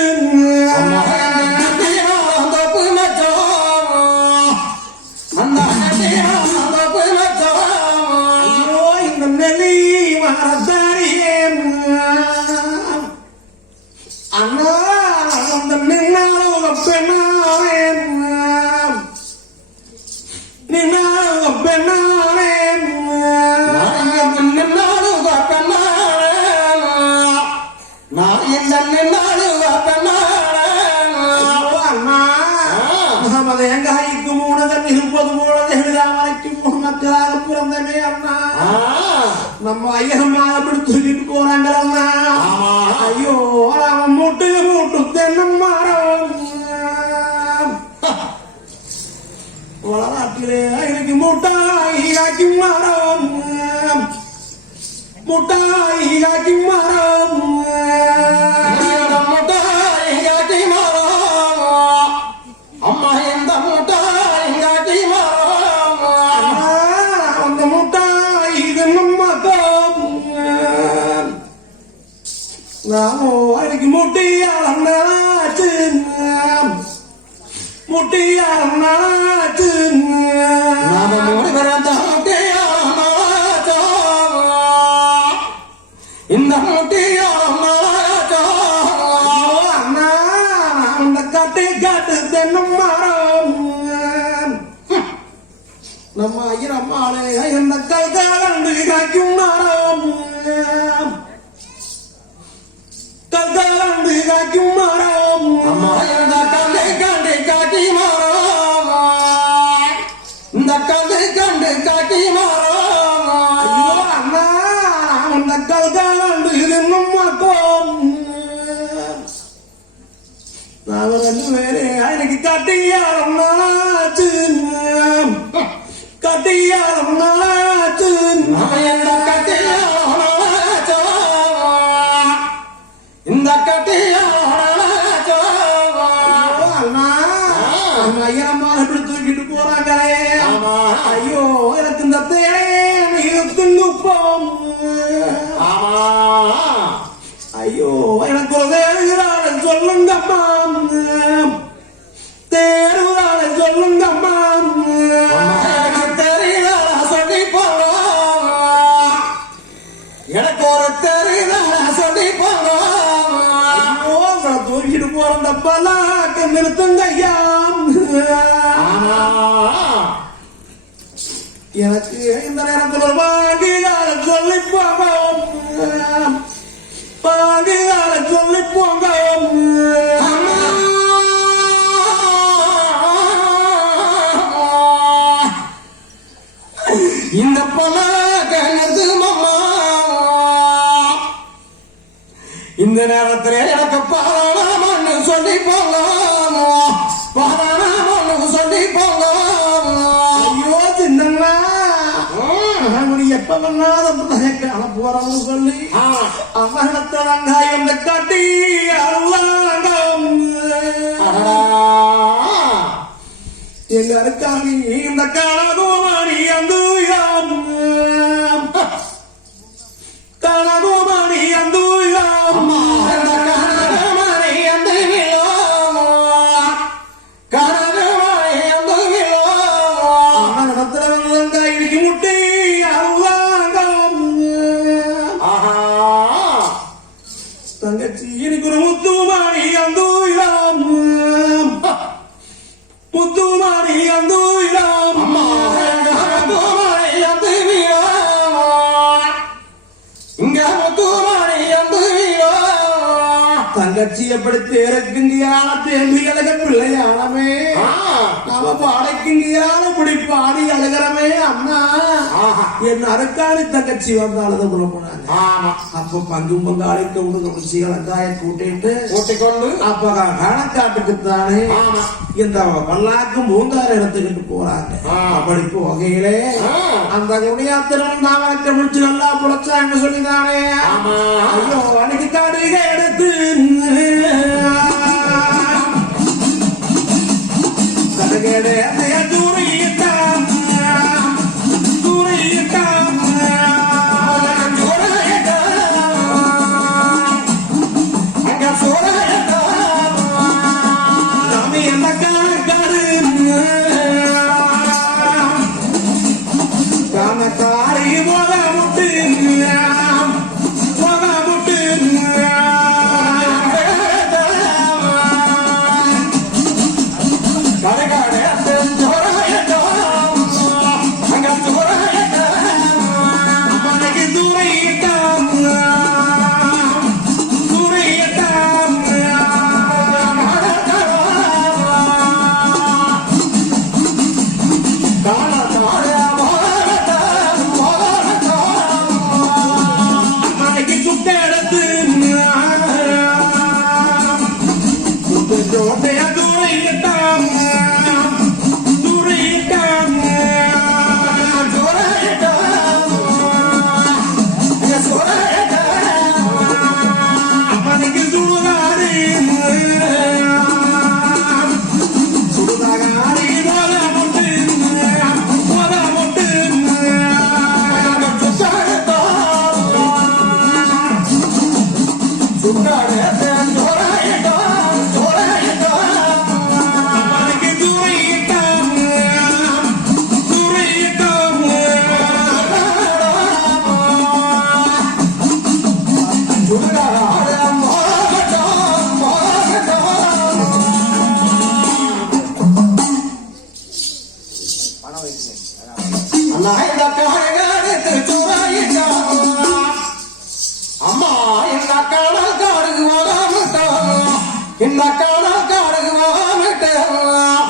தோப்பு மச்சோ அந்த தோப்பு மச்சோ ஐயோ இந்த நெல்லி வாரத்தாரியே அண்ணா அந்த நின்னாலும் பெண்ணாரே நின்னாலும் பெண்ணாரே முகமது எங்காய்க்கு மூணதன் இருப்பது போல எழுதாமலைக்கு மூணு மக்களாக பிறந்தமே அண்ணா. நம்ம ஐயம்மா அப்படி தூக்கிட்டு போறாங்க அண்ணா. ஐயோ அவன் மூட்டு மூட்டு தென்னம் மாறம் வளநாட்டிலே எனக்கு முட்டாய் காக்கி மாறம் முட்டாய் காக்கி மாறம் அம்மா இந்த முட்டாய் காட்டி அந்த முட்டாய் நம்மக்கம் நாமோ அன்னைக்கு முட்டியாச்சு முட்டியாச்சு இந்த முட்டியா அண்ணா அந்த கட்டை காட்டு தென்னம் மரம் நம்ம ஐயரம்மாளே இந்த கல்காலண்டு காய்க்கும் மரம் கல்காலண்டு காய்க்கும் மரம் அம்மா இந்த கல்லை கண்டு காட்டி மாறோம் இந்த கல்லை கண்டு காட்டி மாறோம் ஐயோ அண்ணா அந்த கல்காலண்டு தென்னம் மக்கம் நாம ரெண்டு பேரு எனக்கு கட்டியாரம் நாளாச்சு கட்டியாரம் நாளாச்சு இந்த கட்டியா இந்த கட்டியா அண்ணா ஐயம்மா எப்படி தூக்கிட்டு போறாங்களே. ஐயோ எனக்கு இந்த தேனை துப்பம் ஐயோ எனக்கு ஒரு தேடுகிறாள் சொல்லுங்கம்மா தேடுகிறாள் சொல்லுங்கம்மா தெரியல சொல்லி போறோம் எனக்கு ஒரு தெரியல சொல்லி போறோம் உங்களை தூக்கிட்டு போற இந்த பலாக்க நிறுத்துங்க ஐயா. எனக்கு இந்த நேரத்தில் ஒரு பாண்டிகால சொல்லி போங்க பாண்டிகால சொல்லி போங்க இந்த பலகனது மாமா இந்த நேரத்தில் எனக்கு பாராமன்னு சொல்லி போங்க பாராமன்னு சொல்லி போங்க ஐயோ சின்னண்ணா எப்ப பண்ணாத காண போறோம்னு சொல்லி அவனத்தை வெங்காயம் காட்டி அருளாங்கம் எங்க இருக்காங்க இந்த காணகோமாரி அந்த தங்கச்சி எப்படி தேரக்குங்கியான தேம்பிகளுக்கு பிள்ளையானமே நாம பாடைக்குங்கியான இப்படி பாடி அழுகிறமே அண்ணா என் அருக்காளி தங்கச்சி வந்தாலும் புறப்படாங்க அப்ப பங்கும் பங்காளிக்கு முடிச்சு கலக்காய கூட்டிக்கொண்டு அப்ப கணக்காட்டுக்குத்தானே இந்த வல்லாக்கு மூங்கார இடத்துக்கிட்டு போறாங்க அப்படி போகையிலே அந்த குடியாத்திரம் நாமத்தை முடிச்சு நல்லா புழைச்சாங்க சொல்லிதானே ஐயோ அன்னைக்கு காடுக எடுத்து கடுகேடு தூரிட்டாம் அம்மா என்ன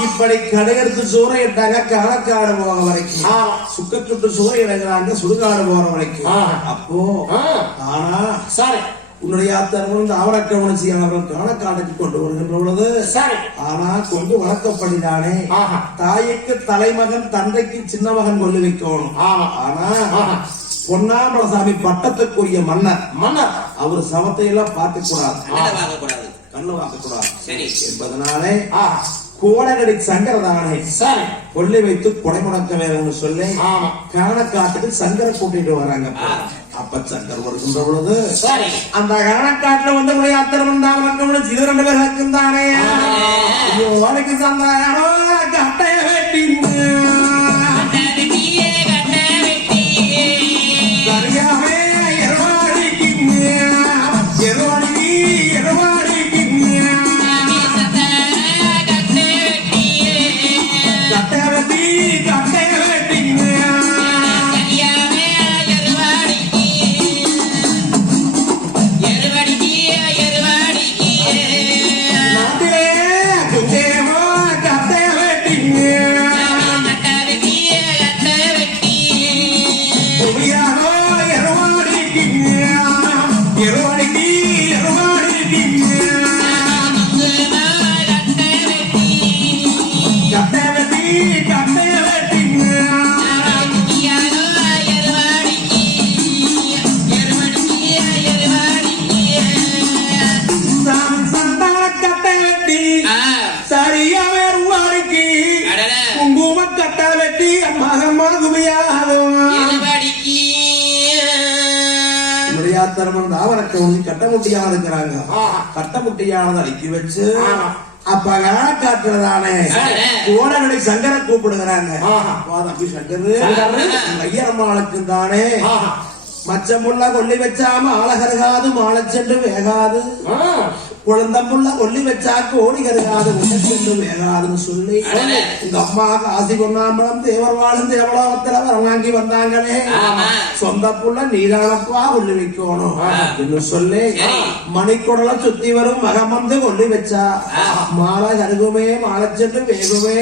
இப்படி கடையெடுத்து சூறை இட்டாங்க காலக்காடு போக வரைக்கும் சுக்க சுட்டு சூறை இறங்குறாங்க சுடுகாடு போற வரைக்கும் அப்போ ஆனா சரி உன்னுடைய அத்தனை அவரக்க உணர்ச்சி அவர்கள் காலக்காடுக்கு கொண்டு வருகின்ற பொழுது சரி ஆனா கொண்டு வளர்க்கப்படிதானே தாய்க்கு தலைமகன் தந்தைக்கு சின்ன மகன் கொல்லு வைக்கணும் ஆனா பொன்னாமலசாமி பட்டத்துக்குரிய மன்னர் அவர் சவத்தை எல்லாம் பார்க்க கூடாது கண்ணு பார்க்க கூடாது என்பதனாலே கோடகடி சங்கரதானே கொள்ளி வைத்து கொடை முடக்க வேணும்னு சொல்லி காணக்காட்டுக்கு சங்கரை கூட்டிட்டு வராங்க அப்ப சங்கர் வருகின்ற பொழுது அந்த காணக்காட்டுல வந்து விளையாத்திரம் வந்தாங்க இது 2 பேர் இருக்குந்தானே உனக்கு சந்தானம் கட்டைய வெட்டி கட்டமுட்டியாக இருக்கிறாங்க கட்டமுட்டியானது அடுக்கி வச்சு அப்ப காட்டுறதானே கோடகடி சங்கரை கூப்பிடுகிறாங்க ஐயரம்மாளுக்கு தானே மச்சமுள்ள கொல்லி வச்சாம ஆளகருகாது மாலை சென்று வேகாது குழந்தம்புள்ள கொல்லி வச்சா கோடி கருகாது உடற்கென்று வேகாதுன்னு சொல்லி உங்க அம்மா காசி பொன்னாம்பலம் தேவர் வாழும் தேவலோகத்துல வரம் வாங்கி வந்தாங்களே சொந்த புள்ள நீதானப்பா கொல்லி வைக்கணும் அப்படின்னு சொல்லி மணிக்குடலை சுத்தி வரும் மகம் வந்து கொல்லி வச்சா மாலை கருகுமே மாலை சென்று வேகுமே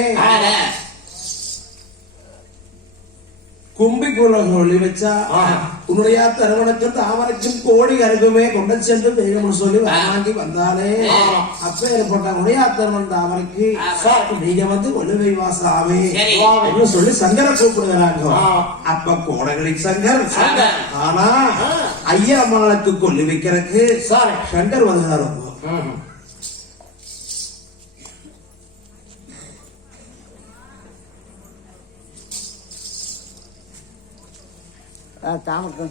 கும்பிக்குள்ள சொல்லி வச்சா உன்னுடைய தருவனுக்கு தாமரைக்கும் கோடி கருகுமே கொண்டு சென்று வேகம்னு சொல்லி வாங்கி வந்தாலே அப்ப ஏற்பட்ட உடைய தருவன் தாமரைக்கு நீங்க வந்து ஒளிவை வாசாமி சொல்லி சங்கரை கூப்பிடுகிறாங்க அப்ப கோடகடி சங்கர் ஆனா ஐயா அம்மாளுக்கு கொல்லி வைக்கிறதுக்கு சங்கர் வருகிறார் தாமரை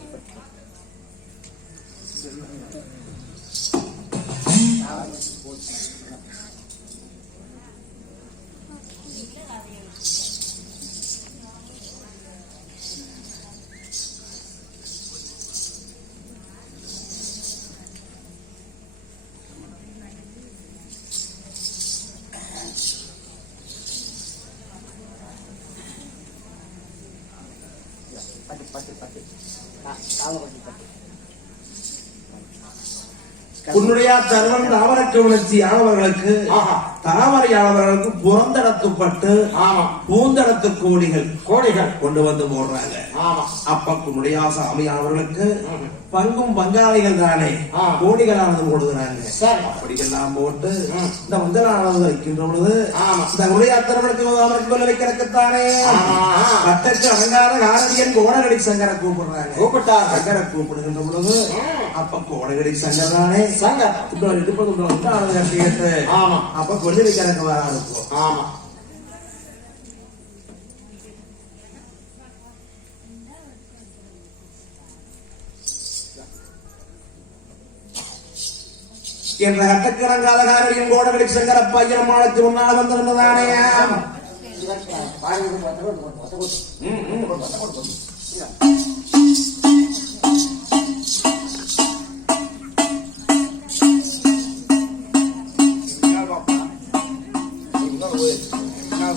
உன்னுடைய தர்மம் தாமரைக்கு உணர்ச்சி ஆனவர்களுக்கு தாமரையானவர்களுக்கு புறந்தடத்துப்பட்டு பூந்தடத்து கோடிகள் கொண்டு வந்து போடுறாங்க. அப்ப உன்னுடைய சாமியானவர்களுக்கு பங்கும் பங்காளிகள் தானே கோடிகளானது போடுகிறாங்க. அப்படியெல்லாம் போட்டு இந்த முதலானது வைக்கின்ற பொழுது இந்த உடைய தர்மனுக்கு தாமரைக்கு வைக்கிறதுக்குத்தானே கட்டக்கு அடங்காத காரதியன் கோடகடி சங்கரை கூப்பிடுறாங்க. சங்கரை கூப்பிடுகின்ற பொழுது அப்ப கோடகடி சங்கர் தானே அப்ப கொல்லி வைக்கிறதுக்கு வர இருக்கும். என்ற கட்டக்கிடங்காத காரியம் கோடகடி சங்கர பையன் மாளுக்கு முன்னால் வந்திருந்ததானே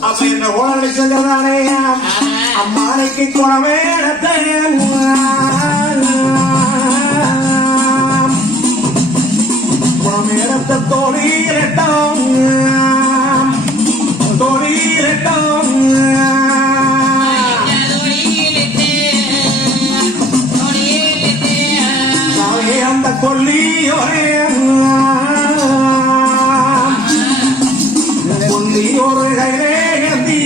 அப்ப என்ன கோடகடி சங்கரதானே அம்மானைக்கு குணமே குணமேடத்த தோழிரட்டம் அந்த கொல்லியோரே கொல்லியோரு கைரேகந்தி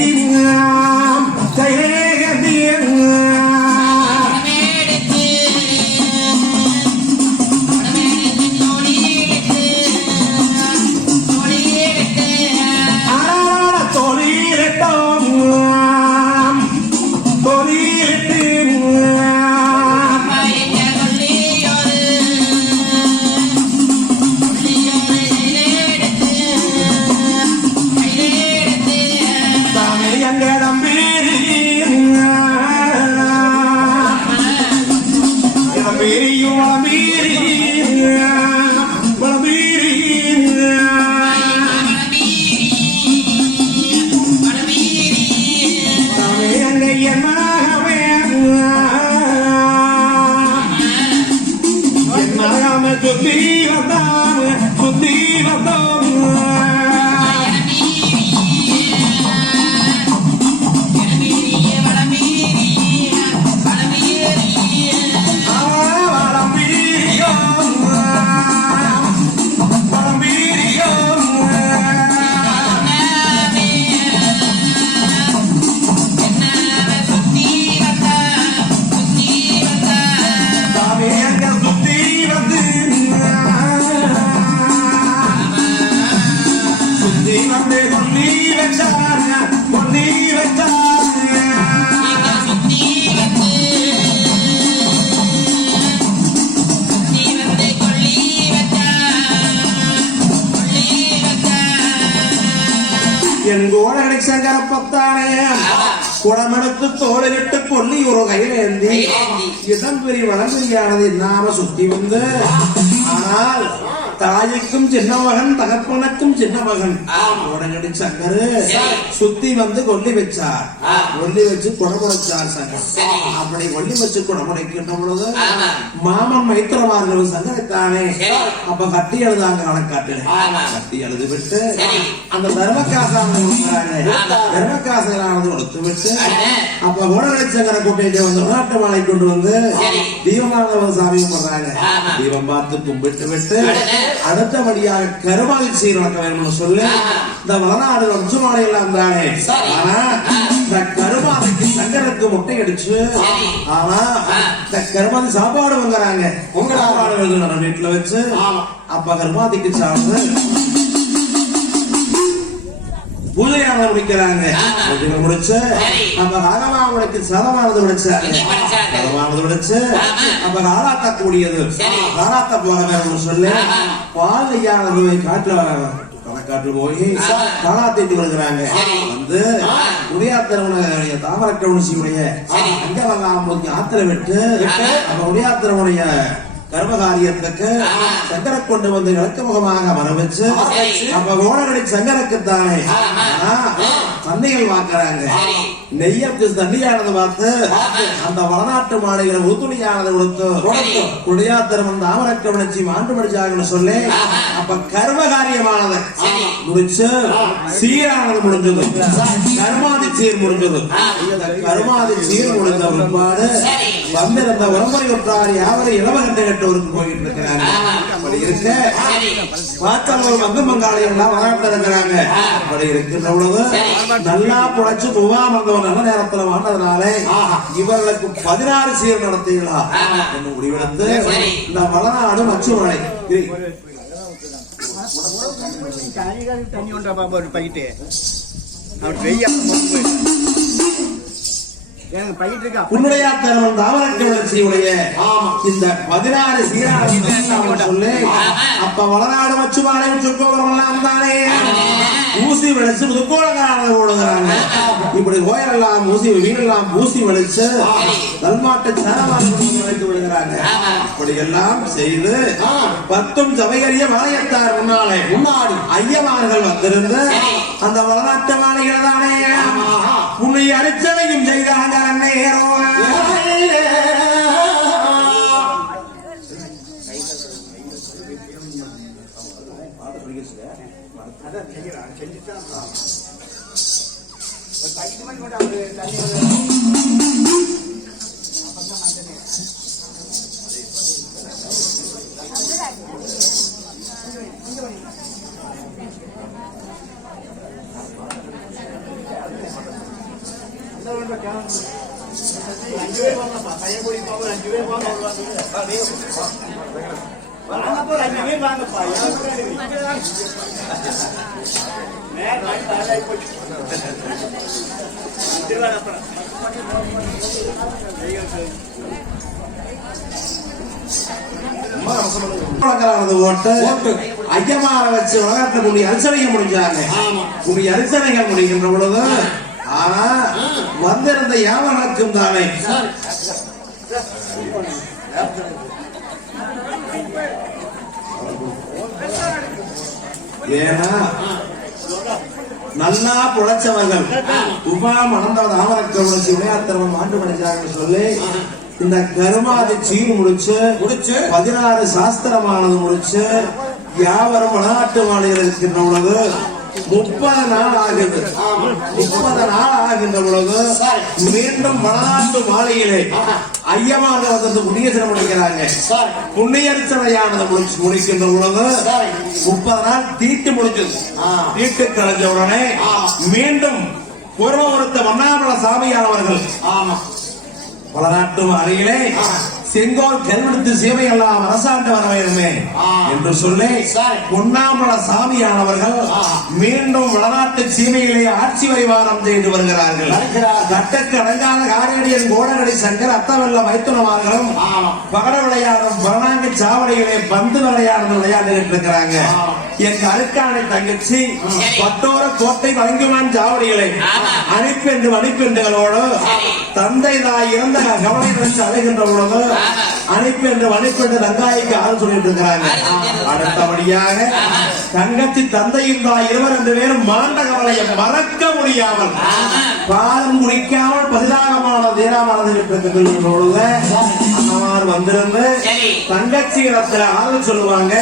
என் கோடகடி சங்கர பக்தானே குடமெடுத்து தோளிலிட்டு கொல்லி ஒரு கையிலேந்தி இடம் பெரிய வளம்பெரியானது இல்லாம சுத்தி வந்து ஆனால் தாய்க்கும் சின்ன மகன் தகப்பனுக்கும் சின்ன மகன் உடனடி சங்கரு சுத்தி வந்து கொல்லி வச்சார். கொல்லி வச்சு குடமுடைச்சார் சங்கர். அப்படி கொல்லி வச்சு குடமுடைக்கின்ற பொழுது மாமன் மைத்திரமார்கள் சங்கரைத்தானே அப்ப கட்டி எழுதாங்க கணக்காட்டுல கட்டி எழுதி விட்டு அந்த தர்மகாசானது தர்மகாசனானது கொடுத்து விட்டு அப்ப உடனடி சங்கரை கூட்டிட்டு வந்து நாட்டு மாலை கொண்டு வந்து தீபமானவர் சாமி பண்றாங்க. தீபம் பார்த்து கும்பிட்டு விட்டு அடுத்தபடியாக கருமாதி சீர் நடக்க வேணும்னு சொல்லி இந்த வளநாடு வச்சு மாலை எல்லாம் தானே. ஆனா இந்த கருமாதிக்கு சங்கருக்கு முட்டை அடிச்சு ஆனா இந்த கருமாதி சாப்பாடு வாங்குறாங்க. உங்க சாப்பாடு வீட்டுல வச்சு அப்ப கருமாதிக்கு சாப்பிட்டு பூஜையானதை முடிக்கிறாங்க. பூஜை முடிச்சு அப்ப ராகவாவுடைக்கு சதமானது விடுச்சாங்க. சதமானது விடுச்சு அப்ப காலாத்த கூடியது காலாத்த போக வேணும்னு சொல்லி பால் ஐயானது போய் காட்டுல காட்டு போய் காலாத்திட்டு வருகிறாங்க. வந்து உடையாத்திரமுடைய தாமரக்கவுனிசியுடைய அங்க வரலாம் ஆத்திர விட்டு அப்ப உடையாத்திரமுடைய கர்மகாரியத்துக்கு சங்கரை கொண்டு வந்து இலக்கமுகமாக வர வச்சு அப்ப ஓடனடி சங்கரக்குத்தானே தண்ணிகள் வாக்குறாங்க. நெய்யக்கு தண்ணியானது பார்த்து அந்த வடநாட்டு மாடுகளை உதுணியானது கொடுத்து குடியாத்திரம் வந்து ஆமரக்கவனிச்சி மாண்டு மடிச்சாங்கன்னு சொல்லி அப்ப கர்மகாரியமானது முடிச்சு சீரானது முடிஞ்சது. கர்மாதி சீர் முடிஞ்சது. கர்மாதி சீர் முடிஞ்ச பிற்பாடு வந்திருந்த உடம்பரை ஒற்றார் யாவரும் இளவகண்டை கட்டவருக்கு போயிட்டு இருக்கிறாங்க. அப்படி இருக்க பார்த்தவங்க வந்து பங்காளி எல்லாம் வராட்டு இருக்கிறாங்க. அப்படி இருக்கின்ற பொழுது நல்லா புழைச்சு முகாம் வந்தவங்க நல்ல நேரத்துல வாழ்ந்ததுனால இவர்களுக்கு 16 சீர் நடத்தீங்களா என்று முடிவெடுத்து இந்த வளநாடு மச்சுமலை தண்ணி ஒன்றா பாப்பா ஒரு பைக்கிட்டு அவர் வெய்ய எனக்கு பைக்கிட்டு இருக்கா உன்னுடைய தருவன் தாவரக்கவலட்சியுடைய இந்த 16 சீரான சொல்லி அப்ப வளநாடு மச்சுமலை சுற்றுவரெல்லாம் தானே ஊசி விளைச்சு முதுக்கோளங்காரங்க ஓடுகிறாங்க. இப்படி கோயிலெல்லாம் ஊசி வீடெல்லாம் ஊசி விளைச்சு தல்மாட்டை சேரமாட்டு விடுகிறாங்க. இப்படி எல்லாம் செய்து 10 சபைகரிய மாலையத்தார் முன்னாடி ஐயமார்கள் வந்திருந்து அந்த வளநாட்டு மாலைகள் தானே உன்னை அரிச்சனையும் செய்தாங்க. ஓட்டு ஐயமார வச்சு உலகத்தை முடி அரிசனைகள் முடிஞ்சாங்க. முடி அரிசனைகள் முடிகின்ற பொழுது ஆனா வந்திருந்த யாவனுக்கும் தானே ஏன்னா நல்லா புழைச்சவர்கள் உபா மணந்தவன் ஆவரக்கவனிச்சு விளையாட்டுறவன் மாண்டு மடிச்சாங்கன்னு சொல்லி இந்த கருமாதி சீர் முடிச்சு 16 சாஸ்திரமானது முடிச்சு யாவரும் வளநாட்டு மாநிலம் இருக்கின்ற பொழுது 30 நாள் ஆகுது. 30 நாள் ஆகின்ற பொழுது மீண்டும் வளநாட்டு மாலையிலே ஐயமாக வந்து புண்ணியசனம் முடிக்கிறாங்க. புண்ணியர்ச்சனையானது முடிக்கின்ற பொழுது 30 நாள் தீட்டு முடிஞ்சது. தீட்டு கலைஞ்ச உடனே மீண்டும் பொருளொருத்த மன்னாமல சாமியானவர்கள் வளநாட்டு அருகிலே செங்கோல் கல்வெடுத்து சேவை எல்லாம் அரசாண்டு வர வேண்டுமே என்று சொல்லி பொன்னாமல சாமியானவர்கள் மீண்டும் வளநாட்டு சீமையிலே ஆட்சி வைவாரம் செய்து வருகிறார்கள். கட்டக்கு அடங்காத காரடியன் கோடகடி சங்கர் அத்தவல்ல வைத்துணவார்களும் பகட விளையாடும் பரணாங்கி சாவடிகளே பந்து விளையாடும் விளையாண்டுகிட்டு இருக்கிறாங்க. எங்க அருக்கானை தங்கச்சி பட்டோர கோட்டை வழங்குவான் சாவடிகளை அணிப்பெண்டுகளோடு தந்தை தாய் இறந்த கவலை நினைச்சு அழைகின்ற பொழுது அணிப்பெண்டு தங்காய்க்கு ஆள் சொல்லிட்டு இருக்கிறாங்க. அடுத்தபடியாக தங்கச்சி தந்தையும் தாய் இருவர் 2 பேரும் மாண்ட கவலையை மறக்க முடியாமல் பாலம் குடிக்காமல் பதிலாகமான தீராமானது பொழுது அந்தமார் வந்திருந்து தங்கச்சி இடத்துல ஆள் சொல்லுவாங்க.